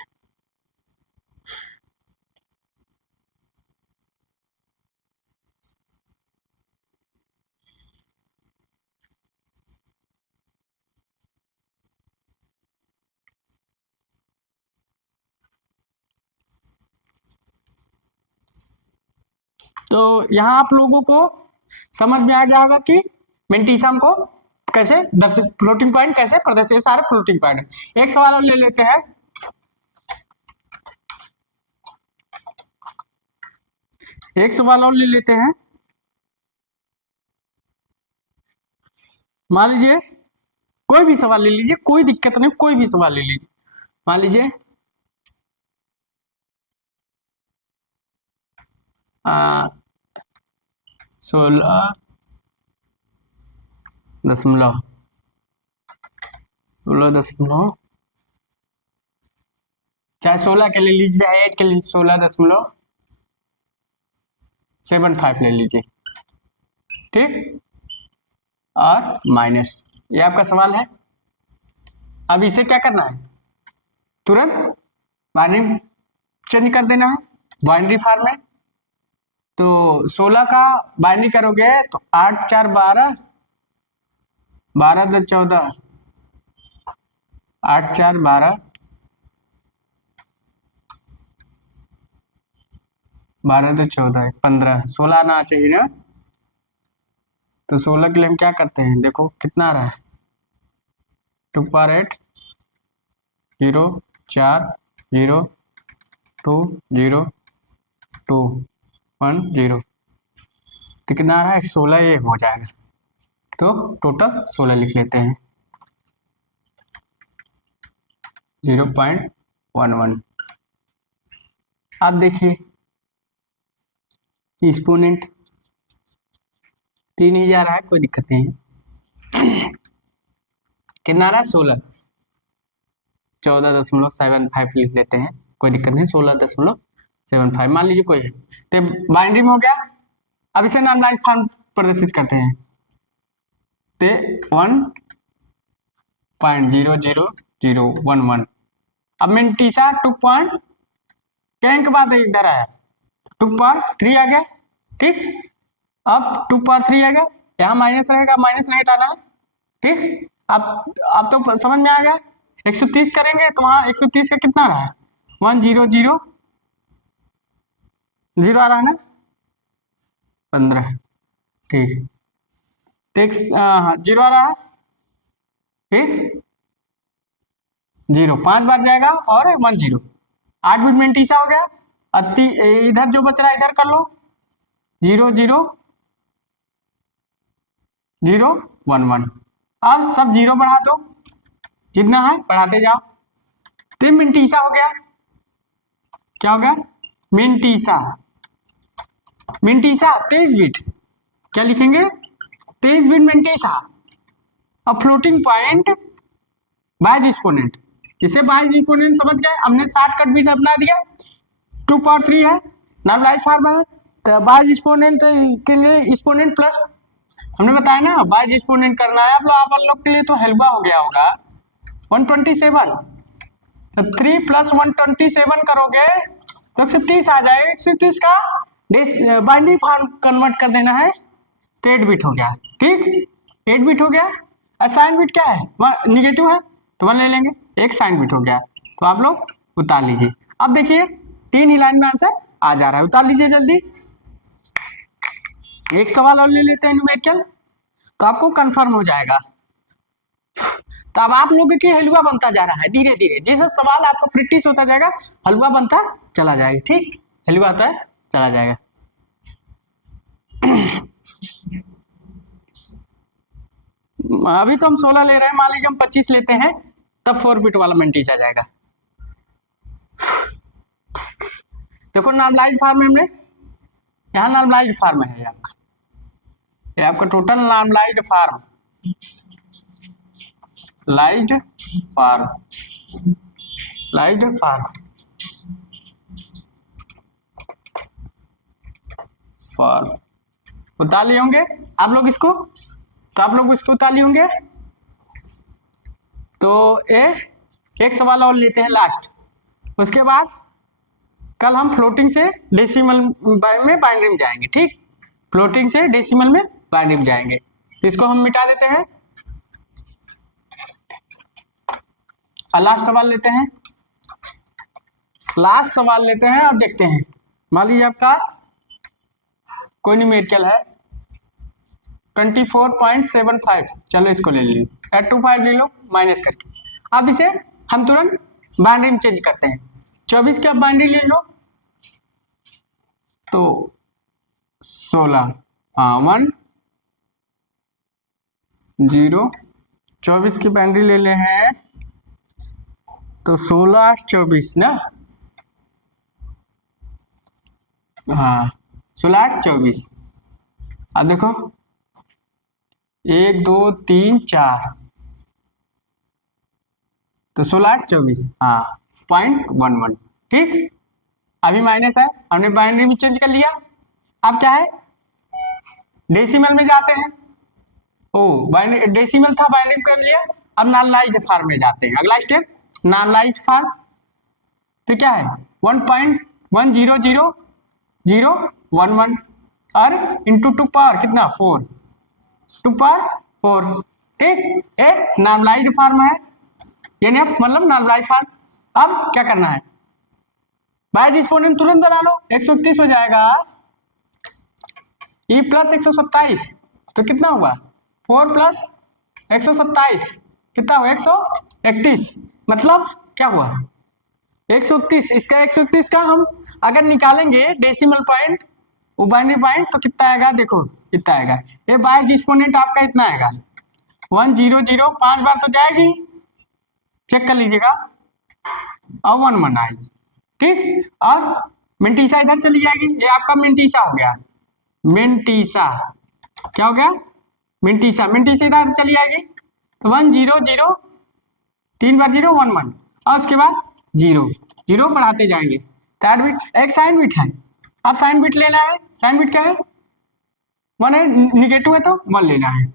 तो यहाँ आप लोगों को समझ में आ गया होगा कि मेंटीसा को कैसे दर्शित, फ्लोटिंग पॉइंट कैसे प्रदर्शित, ये सारे फ्लोटिंग पॉइंट है। एक सवाल और ले लेते हैं, एक सवाल और ले लेते हैं, मान लीजिए कोई भी सवाल ले लीजिए, कोई दिक्कत नहीं, कोई भी सवाल ले लीजिए, मान लीजिए 16.16 चाहे 16 के ले लीजिए, चाहे 8 के लिए 16.75 ले लीजिए, ठीक। और माइनस, ये आपका सवाल है। अब इसे क्या करना है, तुरंत बाइनरी चेंज कर देना है, बाइनरी फॉर्म में। तो 16 का बाइनरी करोगे तो 8 4 12, 12 2 14, 8 4 12, 12 2 14 15, 16 आना चाहिए ना। तो 16 के लिए हम क्या करते हैं, देखो कितना आ रहा है, 2 पावर 8 0 4 0 2 0 2 1 0, तो कितना आ रहा है 16, ये हो जाएगा। तो टोटल 16 लिख लेते हैं, 0.11। आप देखिए एक्सपोनेंट 3 ही जा रहा है, कोई दिक्कत नहीं है। कितना आ रहा है 16, 14.75 लिख लेते हैं, कोई दिक्कत नहीं, 16.75 मान लीजिए कोई है। तो बाइनरी में हो गया। अब इसे नॉर्मलाइज फॉर्म प्रदर्शित करते हैं, तो 1.00011। अब मिनटीसा 2 पॉइंट के बाद इधर आया, 2 पावर 3 आ गया, ठीक। अब 2 पावर 3 आ गया, यहाँ माइनस रहेगा, माइनस नहीं हटाना है, ठीक। अब तो समझ में आ गया। 130 करेंगे तो वहां 130 का कितना रहा है, 100 0 आ रहा है ना, 15, ठीक। तो 0 आ रहा है, फिर 0 5 बार जाएगा और 1 0, 8 बिट में टीसा हो गया। इधर जो बच रहा है इधर कर लो, 0 0 0 1 1। अब सब 0 बढ़ा दो, जितना है बढ़ाते जाओ। 3 मिनटीसा हो गया, क्या हो गया, मिनटीसा। मिनटीसा 23 बिट, क्या लिखेंगे, 23 बिट मिनटीसा। अब फ्लोटिंग पॉइंट बाइज एक्सपोनेंट, इसे बाइज एक्सपोनेंट समझ गए, हमने शॉर्टकट भी अपना दिया। 2 पावर 3 है, नॉर्मलाइज फॉर्म है, तो बाइज एक्सपोनेंट के लिए एक्सपोनेंट प्लस, हमने बताया ना बाइज एक्सपोनेंट करना है। आप लोग के लिए तो हलवा हो गया होगा 127, तो 3 + 127 करोगे तो 130 आ जाएगा। 130 का बाइनरी फॉर्म कन्वर्ट कर देना है, तो 8 बिट हो गया, ठीक। 8 बिट हो गया। साइन बिट क्या है, निगेटिव है तो 1 ले लेंगे, एक साइन बिट हो गया। तो आप लोग उतार लीजिए। अब देखिए 3 ही लाइन में आंसर आ जा रहा है, उतार लीजिए जल्दी। एक सवाल और ले लेते हैं न्यूमेरिकल, तो आपको कंफर्म हो जाएगा। तो अब आप लोगों के हलवा बनता जा रहा है धीरे धीरे, जैसे सवाल आपको प्रैक्टिस होता जाएगा हलवा बनता चला जाएगा, ठीक। हलवा होता है चला जाएगा। अभी तो हम 16 ले रहे हैं, मान लीजिए हम 25 लेते हैं, तब 4 बिट वाला मेंटीज आ जाएगा। देखो नॉर्मलाइज फॉर्म में हमने, यहाँ नॉर्मलाइज फॉर्म है आपका, ये आपका टोटल नॉर्मलाइज फॉर्म, लाइज फॉर्म, लाइज फॉर्म, फॉर्म उतार लिए होंगे आप लोग इसको, तो आप लोग इसको उतार लिए होंगे। तो एक सवाल और लेते हैं लास्ट, उसके बाद कल हम फ्लोटिंग से डेसिमल में बाइनरी में जाएंगे, ठीक। फ्लोटिंग से डेसिमल में बाइनरी में जाएंगे, तो इसको हम मिटा देते हैं। लास्ट सवाल लेते हैं, लास्ट सवाल लेते हैं और देखते हैं। मान लीजिए आपका कोई न्यूमेरिकल है 24.75, चलो इसको ले लीजिए, 25 ले लो माइनस करके। अब इसे हम तुरंत बाइनरी में चेंज करते हैं। 24 की अब बाइनरी ले लो, तो 16, हाँ 1 0, 24 की बाइनरी ले ले हैं, तो 16 24 ना, हाँ 16 24। अब देखो 1 2 3 4, तो 16 24, हाँ 0.11, ठीक। अभी माइनस है, हमने बाइनरी में चेंज कर लिया। अब क्या है, डेसिमल में जाते हैं। ओ बाइनरी डेसिमल था, बाइनरी में कर लिया। अब नॉर्मलाइज्ड फॉर्म में जाते हैं, अगला स्टेप नॉर्मलाइज्ड फॉर्म। तो क्या है 1 0 0 0 1 1 और इंटू टू पावर कितना 4 टू पावर 4। ठीक, ए नॉर्मलाइज्ड फॉर्म है, एनएफ मतलब नॉर्मलाइज्ड फॉर्म। अब क्या करना है, बाय एक्सपोनेंट तुरंत बना लो, 131 हो जाएगा ई प्लस 127 तो कितना हुआ 4 प्लस 127 कितना हुआ 131, मतलब क्या हुआ 131। इसका 131 का हम अगर निकालेंगे डेसिमल पॉइंट वो बाइनरी पॉइंट तो कितना आएगा, देखो कितना आएगा, ये बाईस एक्सपोनेंट आपका इतना आएगा 1 0 0 5 बार तो जाएगी, चेक कर लीजिएगा, और 1 1 आएगी। ठीक, और मिंटीसा इधर चली जाएगी, ये आपका मिंटीसा हो गया, मिंटीसा क्या हो गया मिंटीसा, मिंटीसा इधर चली जाएगी तो 1 0 0 3 बार 0 1 1 और उसके बाद 0 0 बढ़ाते जाएंगे। थर्ड बिट एक साइन बिट है, अब साइन बिट लेना है, साइन बिट क्या है 1 है, निगेटिव है तो 1 लेना है।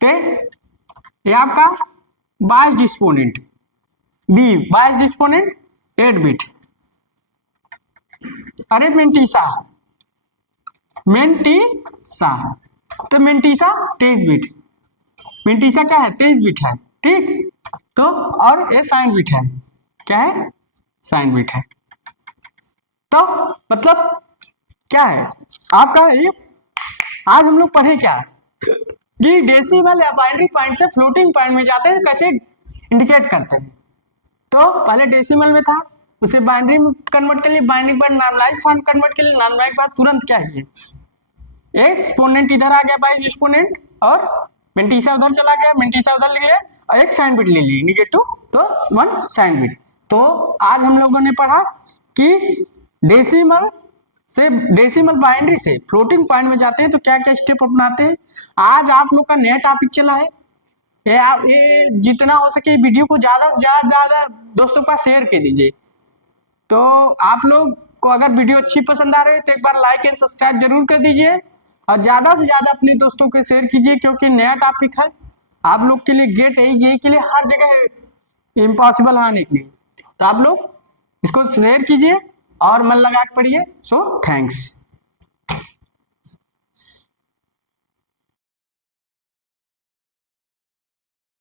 तो ये आपका बाईस डिस्पोनेंट बी, बाईस डिस्पोनेंट 8 बिट। अरे मिंटीसा, मिंटीसा तो मिंटीसा 23 बिट, मिंटीसा क्या है 23 बिट है। ठीक, तो और ये साइन बिट है, क्या है साइन बिट है। तो मतलब क्या है आपका ये, आज हम लोग पढ़े क्या कि डेसिमल या बाइनरी पॉइंट से फ्लोटिंग पॉइंट में जाते हैं कैसे इंडिकेट करते हैं। तो पहले डेसिमल में था, उसे बाइनरी में कन्वर्ट के लिए बाइनरी पर नॉर्मलाइज्ड फॉर्म कन्वर्ट के लिए नॉर्मलाइज्ड बाद तुरंत क्या है एक एक्सपोनेंट इधर आ गया बाईस एक्सपोनेंट और मिंटीसा उधर चला गया, मिंटीसा उधर ले लिया और एक साइन बिट ले ली निगेटिव तो 1 साइन बिट। तो आज हम लोगों ने पढ़ा कि डेसिमल से डेसिमल बाइनरी से फ्लोटिंग पॉइंट में जाते हैं तो क्या क्या स्टेप अपनाते हैं। आज आप लोग का नया टॉपिक चला है, ये जितना हो सके वीडियो को ज्यादा से ज्यादा दोस्तों के पास शेयर कर दीजिए। तो आप लोग को अगर वीडियो अच्छी पसंद आ रही है तो एक बार लाइक एंड सब्सक्राइब जरूर कर दीजिए और ज्यादा से ज्यादा अपने दोस्तों को शेयर कीजिए, क्योंकि नया टॉपिक है आप लोग के लिए, गेट एई के लिए हर जगह इम्पॉसिबल आने के लिए। तो आप लोग इसको शेयर कीजिए और मन लगा के पढ़िए। So thanks.